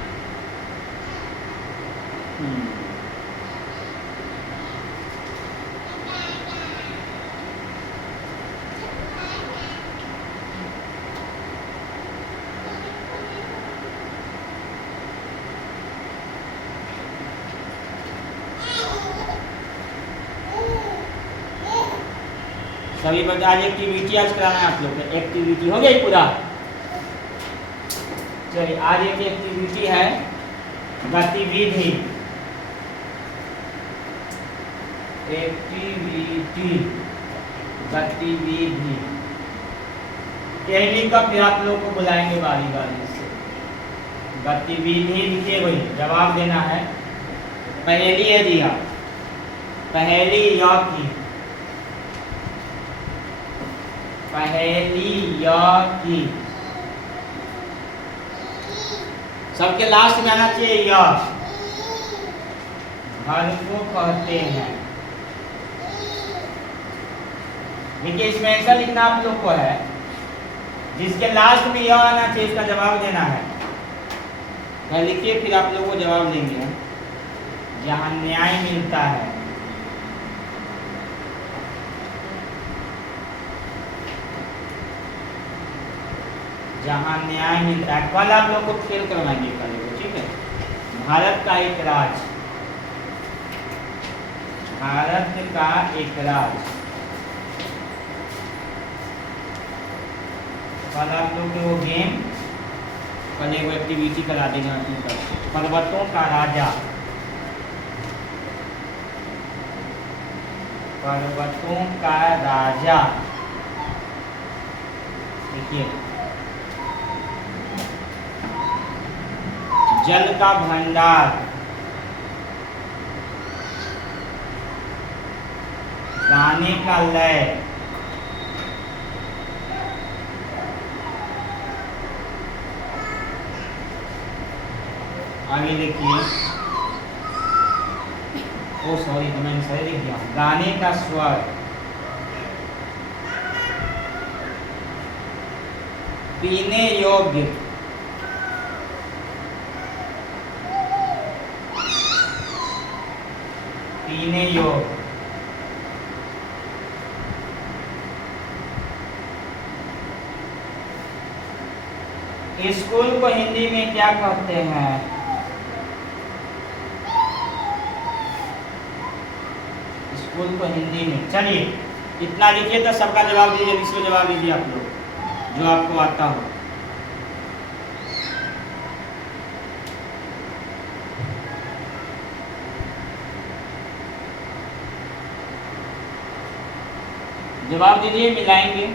सभी बच्चे आज एक्टिविटी आज कराना है आप लोग को, एक्टिविटी हो गई पूरा। चलिए आज एक एक्टिविटी है गतिविधि, एक्टिविटी, गतिविधि, यही का फिर आप लोग को बुलाएंगे बारी बारी से। गतिविधि लिखिए, वही जवाब देना है। पहेली है जी, हाँ पहेली या की, पहेली या की, सबके लास्ट में आना चाहिए या। घर को कहते हैं, देखिए इसमें ऐसा लिखना आप लोग को है, जिसके लास्ट में यह आना चाहिए उसका जवाब देना है। लिखिए फिर आप लोग को जवाब देंगे। जहाँ न्याय मिलता है, जहाँ न्याय मिलता है। कल आप लोग को खेल करवाएंगे कल, ठीक है। भारत का एक राज्य, भारत का एक राज्य, कल आप लोग के वो गेम, कल एक एक्टिविटी करा देंगे अपनी तरफ से। पर्वतों का राजा, पर्वतों का राजा, देखिए जल का भंडार, गाने का लय, आगे देखिए, ओ सॉरी तो मैंने सही लिख दिया, गाने का स्वर, पीने योग्य, पीने योग्य, स्कूल को हिंदी में क्या कहते हैं? स्कूल को हिंदी में, चलिए इतना लिखिए तो सबका जवाब दीजिए, इसको जवाब दीजिए आप लोग जो आपको आता हो। जवाब दीजिए, मिलाएंगे।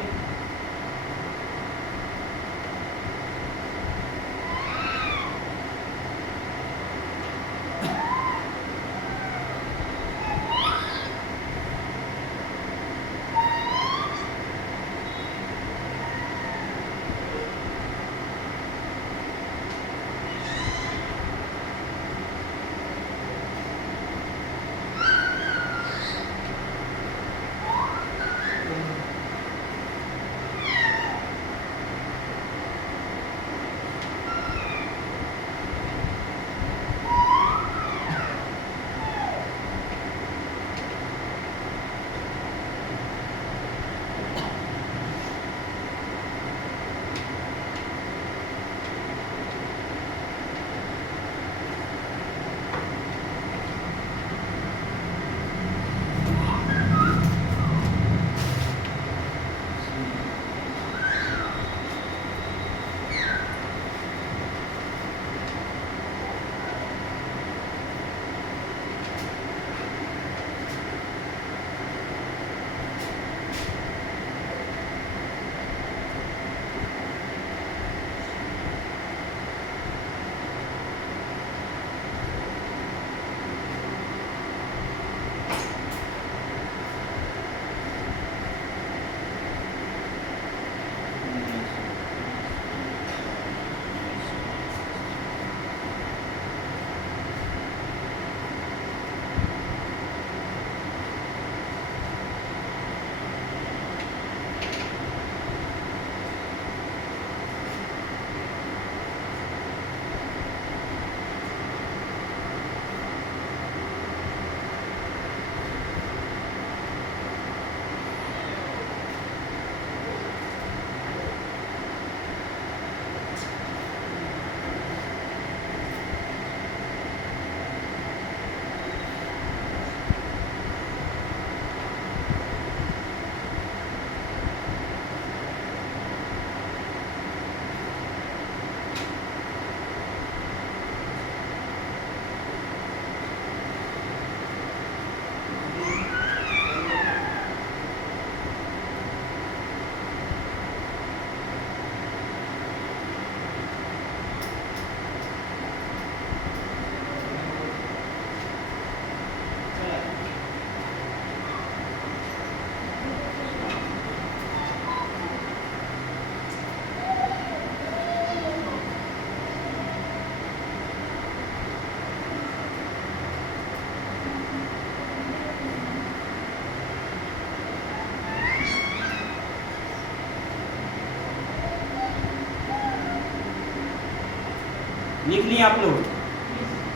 लिख लिए आप लोग?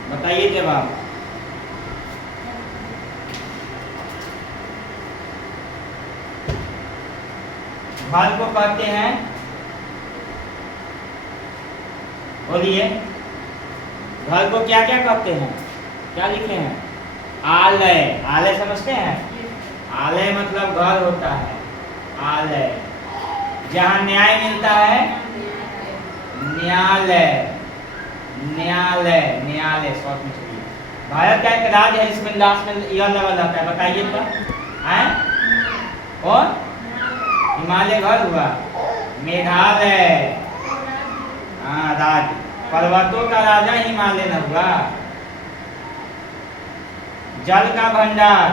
बताइए जवाब। घर को कहते हैं, बोलिए, घर को क्या क्या कहते हैं? क्या लिखे हैं? आलय। आलय समझते हैं? आलय मतलब घर होता है, आलय। जहाँ न्याय मिलता है, न्यायालय। न्यायालय, न्यायालय शॉर्ट में चलिए। भारत का एक राज्य है इसमें लास्ट में यह लगा जाता है, बताइए तो। हैं? और हिमालय घर हुआ, मेघालय। हाँ, राज्य। पर्वतों का राजा हिमालय न हुआ। जल का भंडार,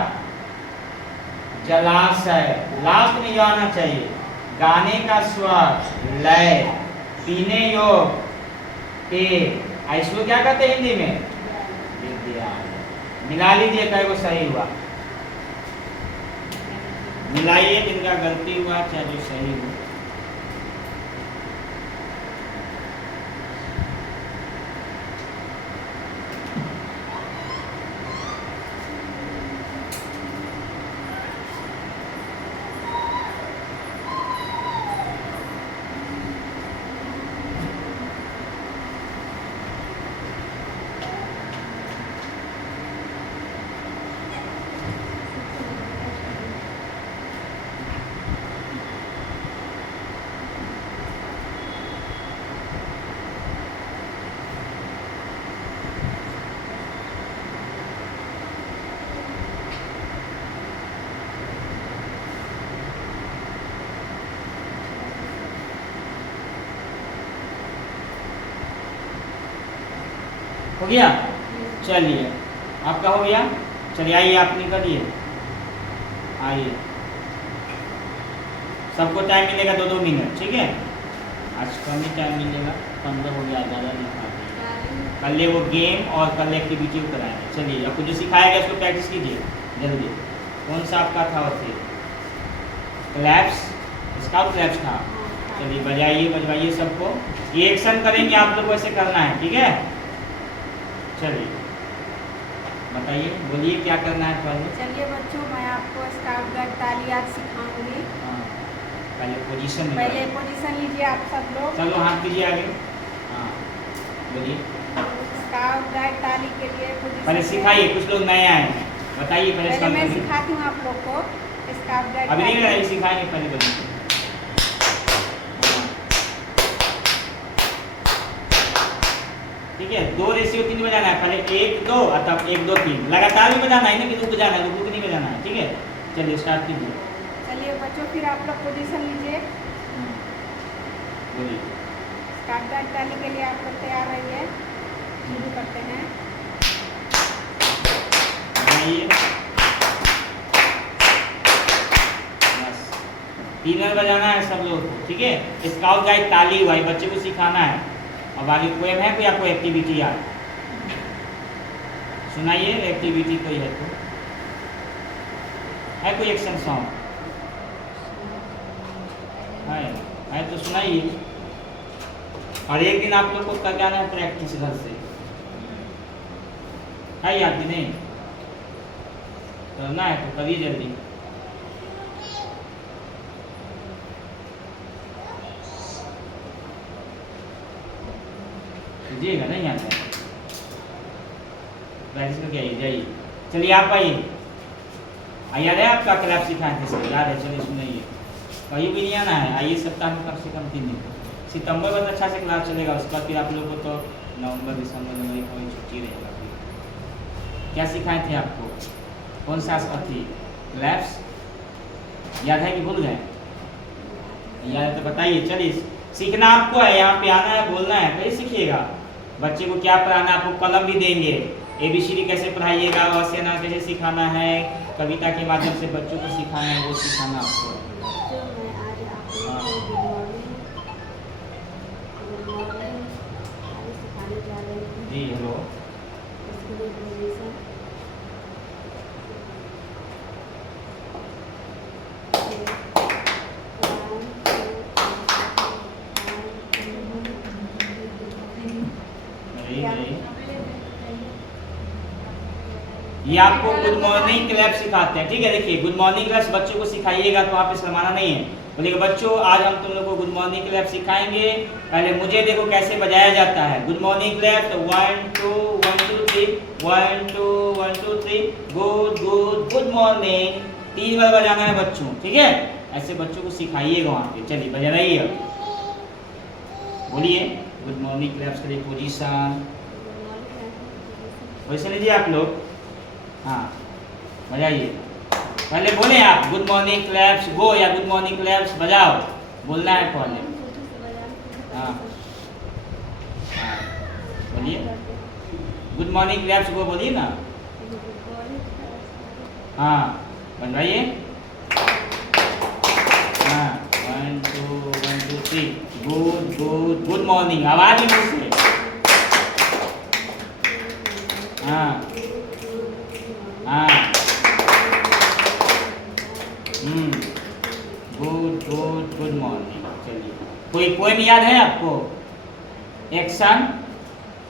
जलाशय। लास्ट में यह आना चाहिए। गाने का स्वर, लय। पीने योग्य, पेय। इसको क्या कहते हैं हिंदी में? विद्यालय। मिला लीजिए, कई को सही हुआ। मिलाइए, जिनका गलती हुआ चाहे जो सही हो। हो गया? चलिए, आपका हो गया। चलिए आइए, आप निकलिए, आइए। सबको टाइम मिलेगा 2-2 मिनट, ठीक है? आज कम ही टाइम मिलेगा, 15 हो गया, ज़्यादा नहीं खा। कल वो गेम और कल एक्टिविटी को कराएंगे। चलिए, आपको जो सिखाया गया उसको प्रैक्टिस कीजिए जल्दी। कौन सा आपका था वैसे? क्लैप्स, स्काउट क्लैप्स था। चलिए बजाइए, बजवाइए सबको। ये एक्शन करेंगे आप लोग, वैसे करना है, ठीक है? चलिए बताइए, बोलिए क्या करना है पहले। चलिए बच्चों, मैं आपको स्काउट गाइड ताली आज सिखाऊंगी। हाँ, पहले पोजीशन में, पहले पोजीशन लीजिए आप सब लोग। चलो हाथ कीजिए आगे। हाँ बोलिए। स्काउट गाइड ताली के लिए पोजीशन पहले सिखाइए, कुछ लोग नए आए हैं, बताइए पहले मैं सिखाती हूँ आप लोग को स्काउट गाइड। अभी नहीं सिखाएंगे, पहले बोलिए। ठीक है, 2 रेशियो 3 बजाना है। पहले 1 2 और तब 1 2 3 लगातार भी बजाना है, नहीं कि रुक बजाना है, रुक नहीं बजाना है, ठीक है? चलिए स्टार्ट कीजिए। चलिए बच्चों, फिर आप लोग पोजीशन लीजिए। बोलिए। स्काउट गाइड ताली के लिए आप लोग तैयार रहिए, शुरू करते हैं। बजाइए, बस 3 बार बजाना है सब लोग को, ठीक है? स्काउट गाइड ताली हुआ, बच्चे को सिखाना है। अब आगे पोएम है कोई आपको एक्टिविटी याद? सुनाइए, एक्टिविटी कोई है तो है, कोई एक्शन सॉन्ग है तो सुनाइए। और एक दिन आप लोग को कर जाना है प्रैक्टिस घर से, है याद कि नहीं? करना है तो करिए जल्दी। कीजिएगा, नहीं आता है प्रैक्टिस करके आइए, जाइए। चलिए आप आइए। याद है आपका क्लैप सिखाए थे सर? याद है? चलिए सुनाइए। कहीं भी नहीं आना है, आइए सप्ताह में कम से कम 3 दिन। सितंबर में अच्छा से क्लास चलेगा, उसके बाद फिर आप लोगों को तो नवंबर दिसंबर जनवरी में छुट्टी रहेगा। फिर क्या सिखाए थे आपको? कौन सा थी? क्लैप्स याद है कि भूल गए? याद है तो बताइए। चलिए, सीखना आपको है, यहाँ पे आना है, बोलना है, कैसे सीखिएगा? बच्चे को क्या पढ़ाना है, आपको कलम भी देंगे। ABCD कैसे पढ़ाइएगा, वसेना कैसे सिखाना है, कविता के माध्यम से बच्चों को सिखाना है, वो सिखाना आपको। जी हेलो। ये आपको गुड मॉर्निंग क्लैप सिखाते हैं, ठीक है। देखिए गुड मॉर्निंग क्लैप बच्चों को सिखाइएगा तो आप पे शर्माना नहीं है। बोलिए बच्चों आज हम तुम लोग को गुड मॉर्निंग क्लैप सिखाएंगे। पहले मुझे देखो कैसे बजाया जाता है गुड मॉर्निंग क्लैप। तो 1 2 1 2 3 1 2 1 2 3 गुड गुड गुड मॉर्निंग 3 बार बजाना है बच्चों, ठीक है। ऐसे बच्चों को सिखाइएगा वहाँ पे। चलिए बजा रही है, बोलिए गुड मॉर्निंग क्लैप्स के लिए पोजीशन वैसे लीजिए आप लोग। हाँ बजाइए, पहले बोले आप गुड मॉर्निंग क्लैप्स गो या गुड मॉर्निंग क्लैप्स बजाओ, बोलना है पहले। हाँ बोलिए गुड मॉर्निंग क्लैप्स गो बोलिए ना। हाँ बनवाइए। हाँ 1 2 1 2 3 गुड गुड गुड मॉर्निंग आवाज में मुझसे। हाँ हाँ गुड गुड गुड मॉर्निंग। चलिए कोई पोएम याद है आपको? एक्शन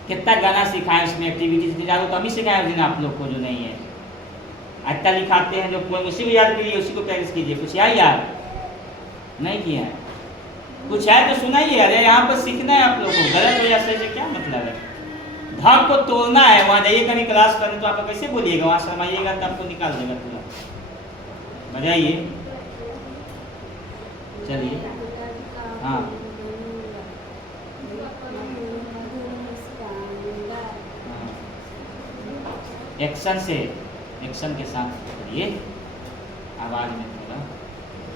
कितना गाना सिखाएं उसमें एक्टिविटीज ज़्यादा तो हम ही सिखाएं उस दिन आप लोग को जो नहीं है। अच्छा लिखाते हैं जो पोएम उसी को याद कीजिए, उसी को प्रैक्टिस कीजिए। कुछ याद याद नहीं किया है? कुछ है तो सुनाइए। अरे यहाँ पर सीखना है आप लोग को, गलत हो या सही से क्या मतलब है? धाम को तोड़ना है। वहाँ जाइए कभी क्लास करने तो आप कैसे बोलिएगा, वहाँ शर्माइएगा तो आपको निकाल देगा तुरंत। बजाइए चलिए। हाँ एक्शन से, एक्शन के साथ करिए, आवाज में थोड़ा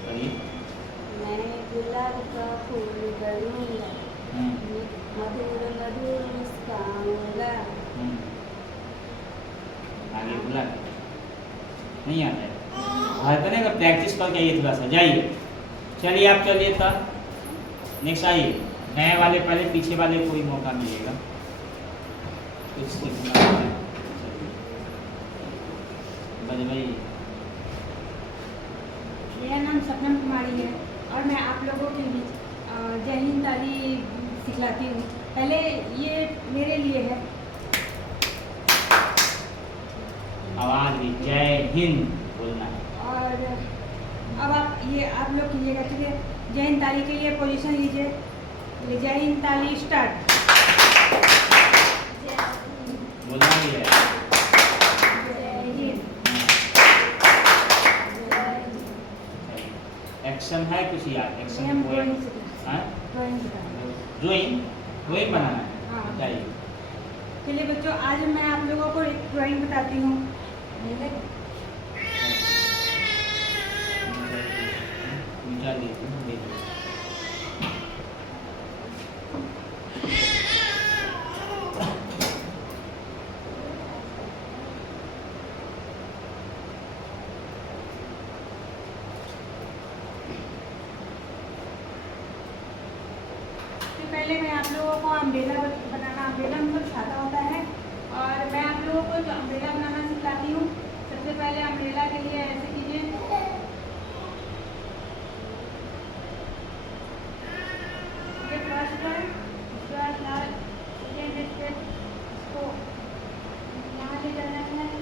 करिए। मैं गुलाब का फूल करूँगा, मधुर मधुर मुस्काऊंगा। आगे बोला नहीं आता है, हर करने का प्रैक्टिस करके आइए थोड़ा सा। जाइए चलिए आप चलिए तब नेक्स्ट आइए। नए वाले पहले, पीछे वाले को ही मौका मिलेगा कुछ सीखना है। बजवाइए। मेरा नाम सपनम कुमारी है और मैं आप लोगों के बीच जय हिंद ताली सिखलाती हूँ। पहले ये मेरे लिए है। आवाज भी जय हिंद बोलना है। और अब आप लोग कीजिएगा, ठीक है। जय हिंद ताली के लिए पोजीशन लीजिए। जय हिंद ताली स्टार्ट। बोलना भी है। एक्शन है कुछ याद? एक्शन ड्राइंग ड्राइंग बनाना है। हाँ बताइए। चलिए बच्चों आज मैं आप लोगों को एक ड्राइंग बताती हूँ। पहले मैं आप लोगों को अम्ब्रेला बनाना, अम्ब्रेला मतलब छाता होता है, और मैं आप लोगों को जो अम्ब्रेला बनाना सिखाती हूँ। सबसे पहले अम्ब्रेला के लिए ऐसे कीजिए, ये फर्स्ट है, उसके बाद सेकेंड स्टेप इसको यहाँ ले जाना है,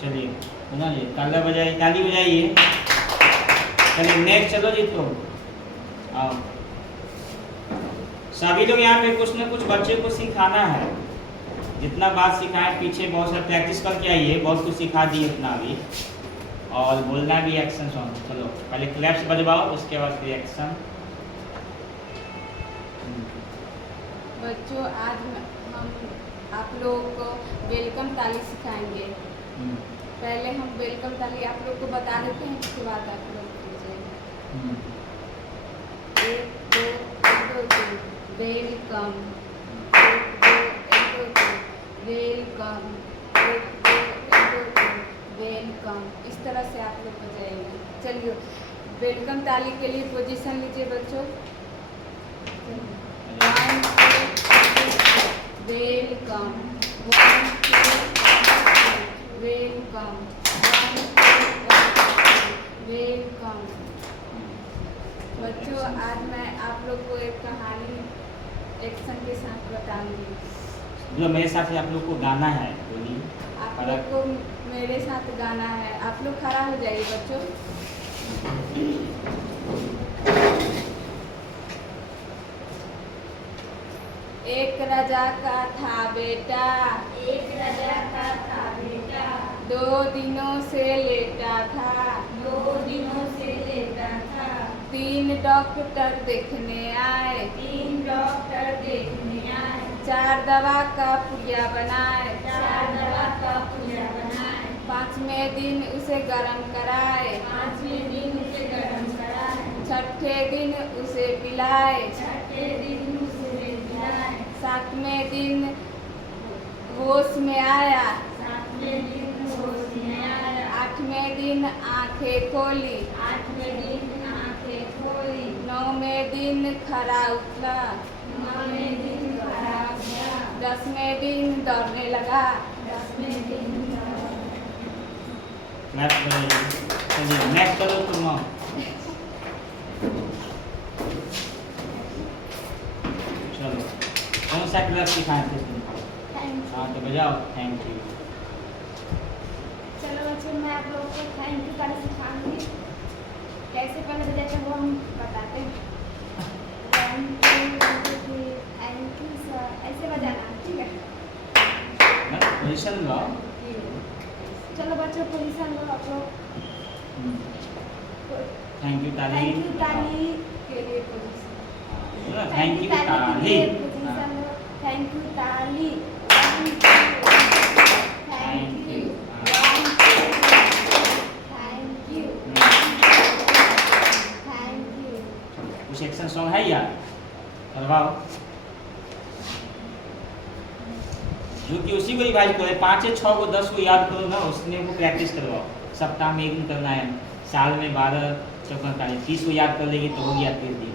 चलिए बना लिए, ताला बजाइए, ताली बजाइए। चलिए नेक्स्ट चलो जी। तो आओ सभी लोग यहाँ पे कुछ ना कुछ बच्चे को सिखाना है। जितना बात सिखाए पीछे बहुत सारा प्रैक्टिस करके आइए, बहुत कुछ सिखा दिए उतना भी। और बोलना भी एक्शन सॉन्ग। चलो पहले क्लैप्स बजवाओ, उसके बाद फिर एक्शन। बच्चों आज हम आप लोगों को वेलकम ताली सिखाएंगे। पहले हम वेलकम ताली आप लोग को बता देते हैं, उसके बाद आप लोग कीजिएगा। 1 2 1 2 3 वेलकम, 1 2 1 2 3 वेलकम, 1 2 1 2 3 वेलकम। इस तरह से आप लोग बजाएंगे। चलिए वेलकम ताली के लिए पोजीशन लीजिए बच्चों। 1 2 वेलकम, 1 2 वेलकम, 1 2 वेलकम। बच्चों आज मैं आप लोग को एक कहानी एक्शन के साथ बताऊंगी। जो मेरे साथ ही आप लोग को गाना है, बोलिए। आप लोग को मेरे साथ गाना है। आप लोग खड़ा हो जाइए बच्चों। एक राजा का था बेटा, एक राजा का था बेटा, 2 दिनों से लेटा था, 2 दिनों से लेटा था। 3 डॉक्टर देखने आए, 3 डॉक्टर देखने आए। 4 दवा का पुड़िया बनाए, 4 दवा का पुड़िया बनाए। 5वें दिन उसे गरम कराए, 5वें दिन उसे गरम कराए। 6ठे दिन उसे पिलाए, 6ठे दिन उसे पिलाए। 7वें दिन होश में आया, 7वें दिन होश में आया। 8वें दिन आंखें खोली, 8वें दिन आंखें खोली। 9वें दिन खड़ा उठा, 9वें दिन खड़ा उठा। 10वें दिन दौड़ने लगा, 10वें दिन मैथ करो, चलिए मैथ करो तुम। चलो कौन सा क्लास सिखाए थे तुम? हाँ तो बजाओ थैंक यू। चलो बच्चों मैं आप लोगों को थैंक यू ताली सिखाऊंगी। कैसे पहले बजाते हैं वो हम बताते हैं। 1 2 3 थैंक यू सर, ऐसे बजाना, ठीक है? पोजीशन लो। चलो बच्चों पोजीशन लो आप लोग। थैंक यू ताली। थैंक यू ताली के लिए पोजीशन। थैंक यू ताली। Position low. थैंक यू ताली। Thank you, thank you, thank you. कुछ एक्शन सॉन्ग है यार, करवाओ। जो कि उसी को रिवाइज करो, 5 से 6 को 10 को याद करो ना, उसने को प्रैक्टिस करवाओ। सप्ताह में 1 दिन करना है, साल में 12 चौका 30 को याद कर लेगी तो हो गया 30 दिन।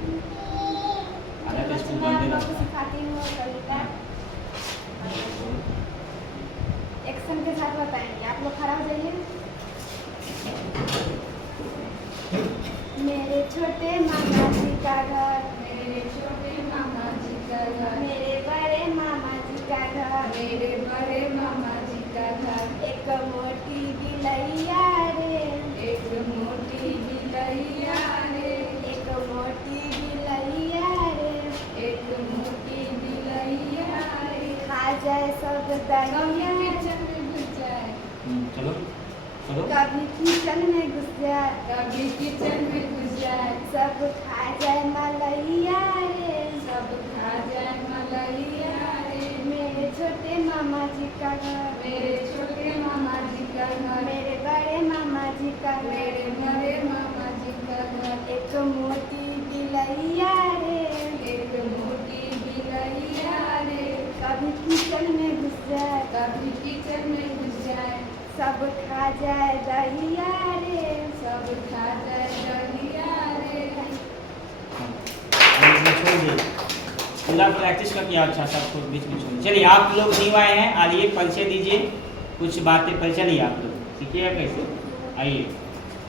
अगर तो स्कूल बंद है। सिखाती हूँ कविता एक्शन के साथ बताएंगे। आप लोग खड़ा हो जाइए। मेरे छोटे मामा जी का घर, मेरे छोटे मामा जी का घर, मेरे बड़े मामा जी का घर, मेरे बड़े मामा जी का घर। एक मोटी बिलैया रे, एक मोटी बिलैया रे, एक मोटी बिलैया रे, एक मोटी बिलैया रे। खा जाए सब दलिया, चलो करो। कभी किचन में घुस जाए, कभी किचन में घुस जाए। सब खा जाए मलैया रे, सब खा जाए मलैया रे। मेरे छोटे मामा जी का घर, मेरे छोटे मामा जी का घर, मेरे बड़े मामा जी का घर, मेरे बड़े मामा जी का घर। एक मोटी बिलैया रे, एक मोटी बिलैया रे। कभी किचन में घुस जाए, कभी किचन में घुस जाए। सब खा जाए दहिया रे, सब खा जाए दहिया रे। इसमें छोड़ दे, पूरा प्रैक्टिस करके अच्छा सब कुछ बीच में छोड़। चलिए आप लोग न्यू आए हैं, आइए परिचय दीजिए, कुछ बातें परिचय लिया आप लोग, सीखिएगा कैसे। आइए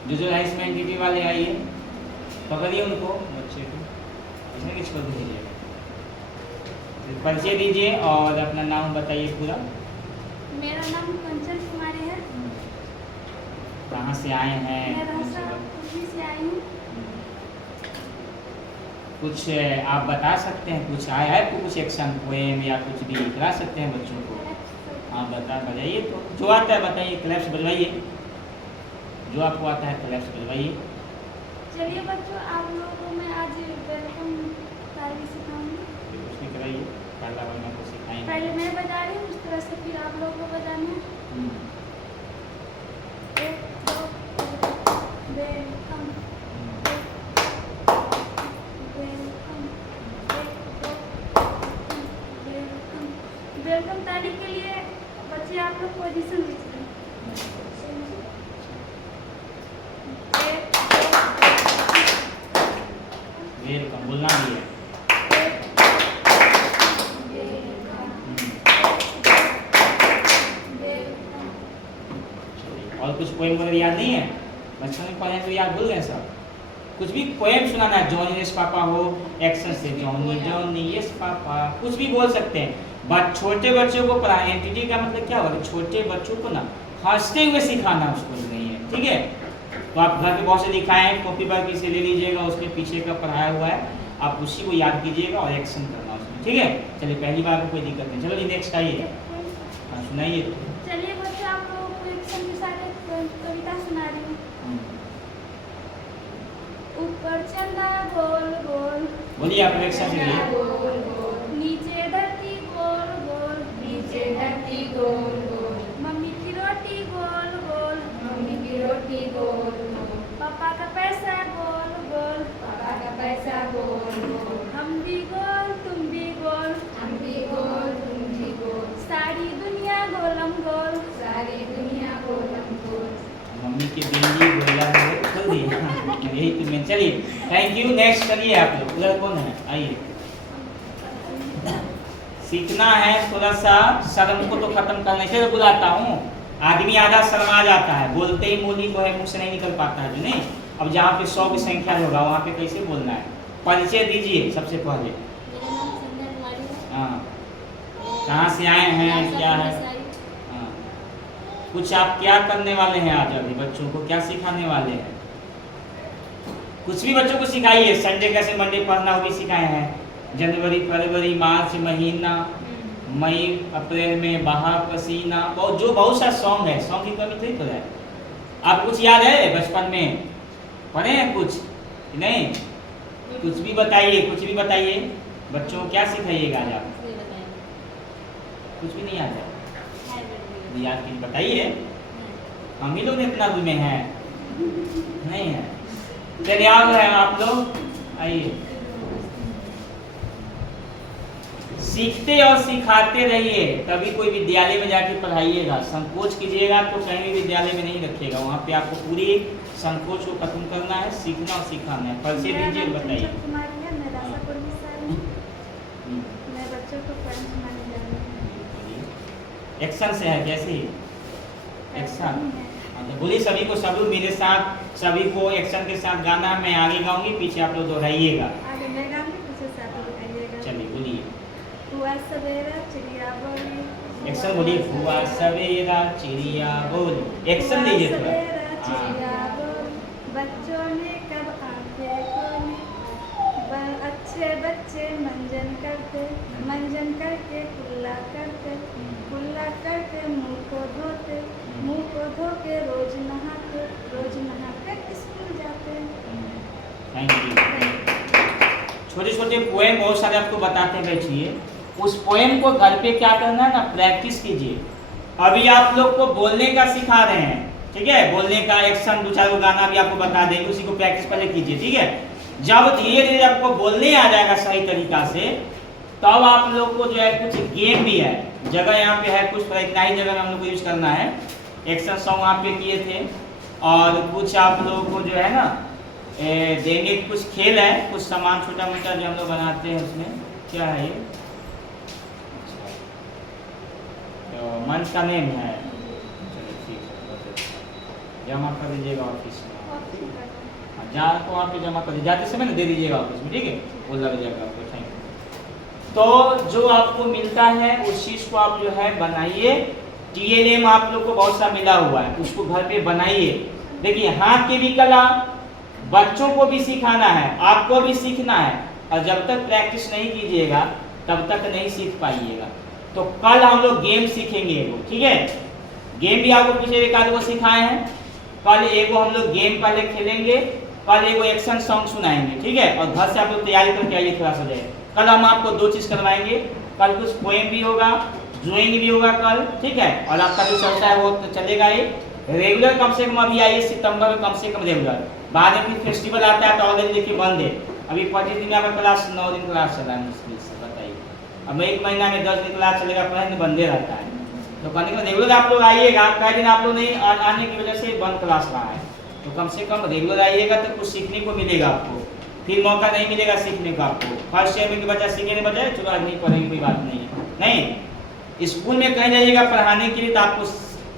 विजुअलाइजमेंट टीवी वाले आइए, पकड़िए उनको बच्चे को, इसमें किस पर दीजिए, परिचय दीजिए और अपना नाम बताइए पूरा। मेरा नाम कंचन कुमारी है। कहाँ से आए हैं? मैं रहसा कुफरी से आई हूँ। कुछ आप बता सकते हैं, कुछ आया है कुछ एक्शन पोएम या कुछ भी करा सकते हैं बच्चों को? आप बताइए तो, जो आता है बताइए, क्लैप्स बजवाइए, जो आपको आता है क्लैप्स बजवाइए। चलिए बच्चों आप लोगों को मैं आज वेलकम ताली सिखाऊंगी। उसमें कराइए। बजा रही हूँ उस तरह से फिर आप लोगों को बजाना है। एक, दो, वेलकम, वेलकम, एक, दो, वेलकम। वेलकम तारीख के लिए बच्चे आप लोग पोजीशन लीजिए। वेलकम बोलना भी है। और कुछ पोएम वगैरह याद नहीं है? बचपन में पढ़े तो याद भूल गए सब? कुछ भी पोएम सुनाना है, जॉनी यस पापा हो, एक्शन से जॉनी जॉनी यस पापा, कुछ भी बोल सकते हैं। बट छोटे बच्चों को पढ़ाएं। एंटिटी का मतलब क्या होगा? छोटे बच्चों को ना हंसते हुए सिखाना उसको नहीं है, ठीक है? तो आप घर पे बहुत से दिखाएं, कॉपी पर किसी ले लीजिएगा, उसमें पीछे का पढ़ाया हुआ है, आप उसी को याद कीजिएगा और एक्शन करना उसमें, ठीक है? चलिए पहली बार में कोई दिक्कत नहीं। चलो जी नेक्स्ट आइए। हाँ सुनाइए। चलिए बच्चे आप लोगों को एक्शन के साथ एक कविता सुना रही हूँ। ऊपर चंदा गोल गोल, बोलिए आप एक्शन से बोलिए। गोल गोल, नीचे धरती गोल गोल, नीचे धरती गोल गोल, मम्मी की रोटी गोल गोल, मम्मी की रोटी गोल गोल, पापा का पैसा गोल गोल, पापा का पैसा गोल गोल, हम भी गोल तुम भी गोल, हम भी गोल तुम भी गोल, सारी दुनिया गोलम गोल, सारी दुनिया गोलम गोल। मम्मी की बिल्ली गोला खोल दी। यही तुम्हें। चलिए थैंक यू। नेक्स्ट करिए आप लोग। उधर कौन है? आइए। सीखना है थोड़ा सा, शर्म को तो खत्म करने से बुलाता हूँ। आदमी आधा शर्मा जाता है, बोलते ही मूली को है मुंह से नहीं निकल पाता है, जो नहीं। अब जहाँ पे 100 की संख्या होगा वहाँ पे कैसे बोलना है? परिचय दीजिए सबसे पहले। मेरा नाम संध्या कुमारी है। हाँ, कहाँ से आए हैं, क्या है? हाँ, कुछ आप क्या करने वाले हैं आज? अभी बच्चों को क्या सिखाने वाले हैं? कुछ भी बच्चों को सिखाइए। संडे कैसे मंडे पढ़ना वो भी सिखाए हैं। जनवरी फरवरी मार्च महीना, मई अप्रैल में बाहर पसीना, बहुत सा सॉन्ग है। सॉन्ग की कमी थोड़ी तो है। आप कुछ याद है बचपन में पढ़े हैं कुछ नहीं? कुछ भी बताइए, कुछ भी बताइए। बच्चों को क्या सिखाइएगा आज आप? कुछ भी नहीं याद है? याद की बताइए। हम ही लोग इतना में हैं नहीं है? चलिए आप लोग आइए। सीखते और सिखाते रहिए, तभी कोई विद्यालय में जाके पढ़ाइएगा। संकोच कीजिएगा तो कहीं भी विद्यालय में नहीं रखिएगा। वहाँ पे आपको पूरी संकोच को खत्म करना है, सीखना और सिखाना है। परिचय दीजिए, बताइए। मैं बच्चों को पोएम सुनाने जा रही हूँ। एक्शन से है कैसे? एक्शन तो बोलिए सभी को, सब लोग मेरे साथ, सभी को एक्शन के साथ गाना है। मैं आगे गाऊंगी, पीछे आप लोग दोहराइएगा। आगे मैं गाऊंगी, पीछे से आप लोग गाइएगा। चलिए बोलिए। हुआ सवेरा चिड़िया बोली। एक्शन बोलिए। हुआ सवेरा चिड़िया बोली। एक्शन दीजिए थोड़ा। चिड़िया बोली, बच्चों ने कब आंखें खोली, अच्छे बच्चे मंजन करते, मंजन करके कुल्ला करते, कुल्ला करके मुंह को धोते, मुंह को धो के रोज नहाते, रोज नहाकर स्कूल जाते। Thank you. छोटे छोटे पोएम बहुत सारे आपको बताते बैठिए। उस पोएम को घर पे क्या करना है ना, प्रैक्टिस कीजिए। अभी आप लोग को बोलने का सिखा रहे हैं, ठीक है? बोलने का एक्शन, 2-4 गाना भी आपको बता देंगे, उसी को प्रैक्टिस पहले कीजिए, ठीक है? जब धीरे धीरे आपको बोलने आ जाएगा सही तरीका से, तब आप लोग को जो है कुछ गेम भी है, जगह यहाँ पे है कुछ, इतना ही जगह में हम लोग को यूज करना है। एक्शन सॉन्ग वहाँ पे किए थे, और कुछ आप लोगों को जो है ना देंगे, कुछ खेल है, कुछ सामान छोटा मोटा जो हम लोग बनाते हैं उसमें। क्या है ये? तो मंच का नेम है। चलिए ठीक है, जमा कर दीजिएगा ऑफिस में। जा तो वहाँ पे जमा कर दीजिए, जाते समय ना दे दीजिएगा ऑफिस में, ठीक है? वो लग जाएगा आपको। Thank you. तो जो आपको मिलता है उस चीज़ को आप जो है बनाइए। TLM आप लोग को बहुत सा मिला हुआ है, उसको घर पे बनाइए। देखिए हाथ की भी कला बच्चों को भी सिखाना है, आपको भी सीखना है, और जब तक प्रैक्टिस नहीं कीजिएगा तब तक नहीं सीख पाइएगा। तो कल हम लोग गेम सीखेंगे एगो, ठीक है? गेम भी आपको पीछे एक आध वो सिखाए हैं। कल एगो हम लोग गेम पहले खेलेंगे, कल एगो एक्शन सॉन्ग सुनाएंगे, ठीक है? और घर से आप लोग तैयारी करके आइए थोड़ा सा जाए। कल हम आपको 2 चीज़ करवाएंगे। कल कुछ पोएम भी होगा ज्वाइन भी होगा कल, ठीक है। और आपका जो चलता है वो तो चलेगा ही रेगुलर, कम से कम अभी आइए सितंबर में कम से कम रेगुलर। बाद में फिर फेस्टिवल आता है तो ऑलरेडी देखिए बंद है। अभी 25 दिन में आपका क्लास 9 दिन क्लास चला है मुश्किल से, बताइए। अब एक महीना में 10 दिन क्लास चलेगा, पढ़ाई में बंदे रहता है। तो कहने का रेगुलर आप लोग आइएगा, कई दिन आप लोग नहीं आने की वजह से बंद क्लास रहा है, तो कम से कम रेगुलर आइएगा तो कुछ सीखने को मिलेगा आपको। फिर मौका नहीं मिलेगा सीखने का आपको। फर्स्ट ईयर में के बच्चा सीखने बजाय चलो आज नहीं पढ़ेंगे कोई बात नहीं है, नहीं। स्कूल में कहीं जाइएगा पढ़ाने के लिए तो आपको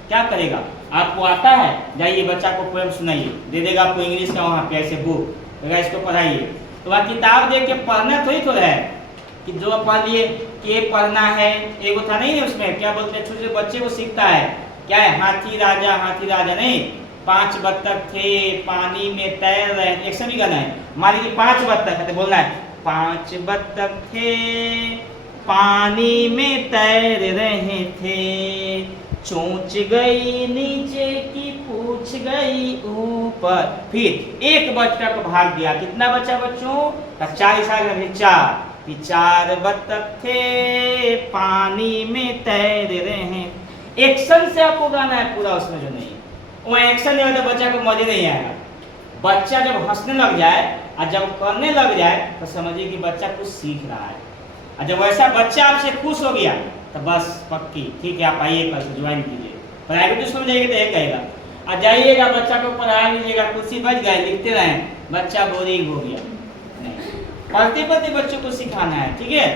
क्या करेगा, आपको आता है, जाइए बच्चा को पोएम सुनाइए, दे देगा आपको इंग्लिश का वहाँ पे ऐसे बुक, देगा इसको पढ़ाइए। तो वहाँ किताब देख के पढ़ना थोड़ी थोड़ा है कि जो पढ़ लिए कि ये पढ़ना है, एक था नहीं है उसमें क्या बोलते हैं, छोटे बच्चे को सीखता है क्या है, हाथी राजा नहीं, 5 बत्तख थे पानी में तैर रहे, एक्शन भी गाना है। मान लीजिए 5 बत्तख है तो बोलना है 5 बत्तख थे पानी में तैर रहे थे, चोंच गई नीचे की पूछ गई ऊपर। फिर एक बत्तख भाग गया, कितना बचा बच्चों, 4 बत्तख थे पानी में तैर रहे। एक्शन से आपको गाना है पूरा, उसमें जो नहीं वो एक्शन नहीं होता बच्चा को मजे नहीं आएगा। बच्चा जब हंसने लग जाए और जब करने लग जाए तो समझिए कि बच्चा कुछ सीख रहा है। और जब वैसा बच्चा आपसे खुश हो गया तो बस पक्की ठीक है, आप आइए कल से ज्वाइन कीजिए। प्राइवेट स्कूल में जाइए तो यही कहेगा, और जाइएगा बच्चा को पढ़ा लीजिएगा, कुर्सी बच गए लिखते रहें, बच्चा बोरिंग हो गया। नहीं, पढ़ते बच्चों को सिखाना है, ठीक है।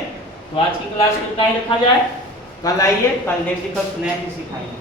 तो आज की क्लास को इतना ही रखा जाए, कल आइए, कल नेक्स्ट कल नया चीज सिखाएंगे।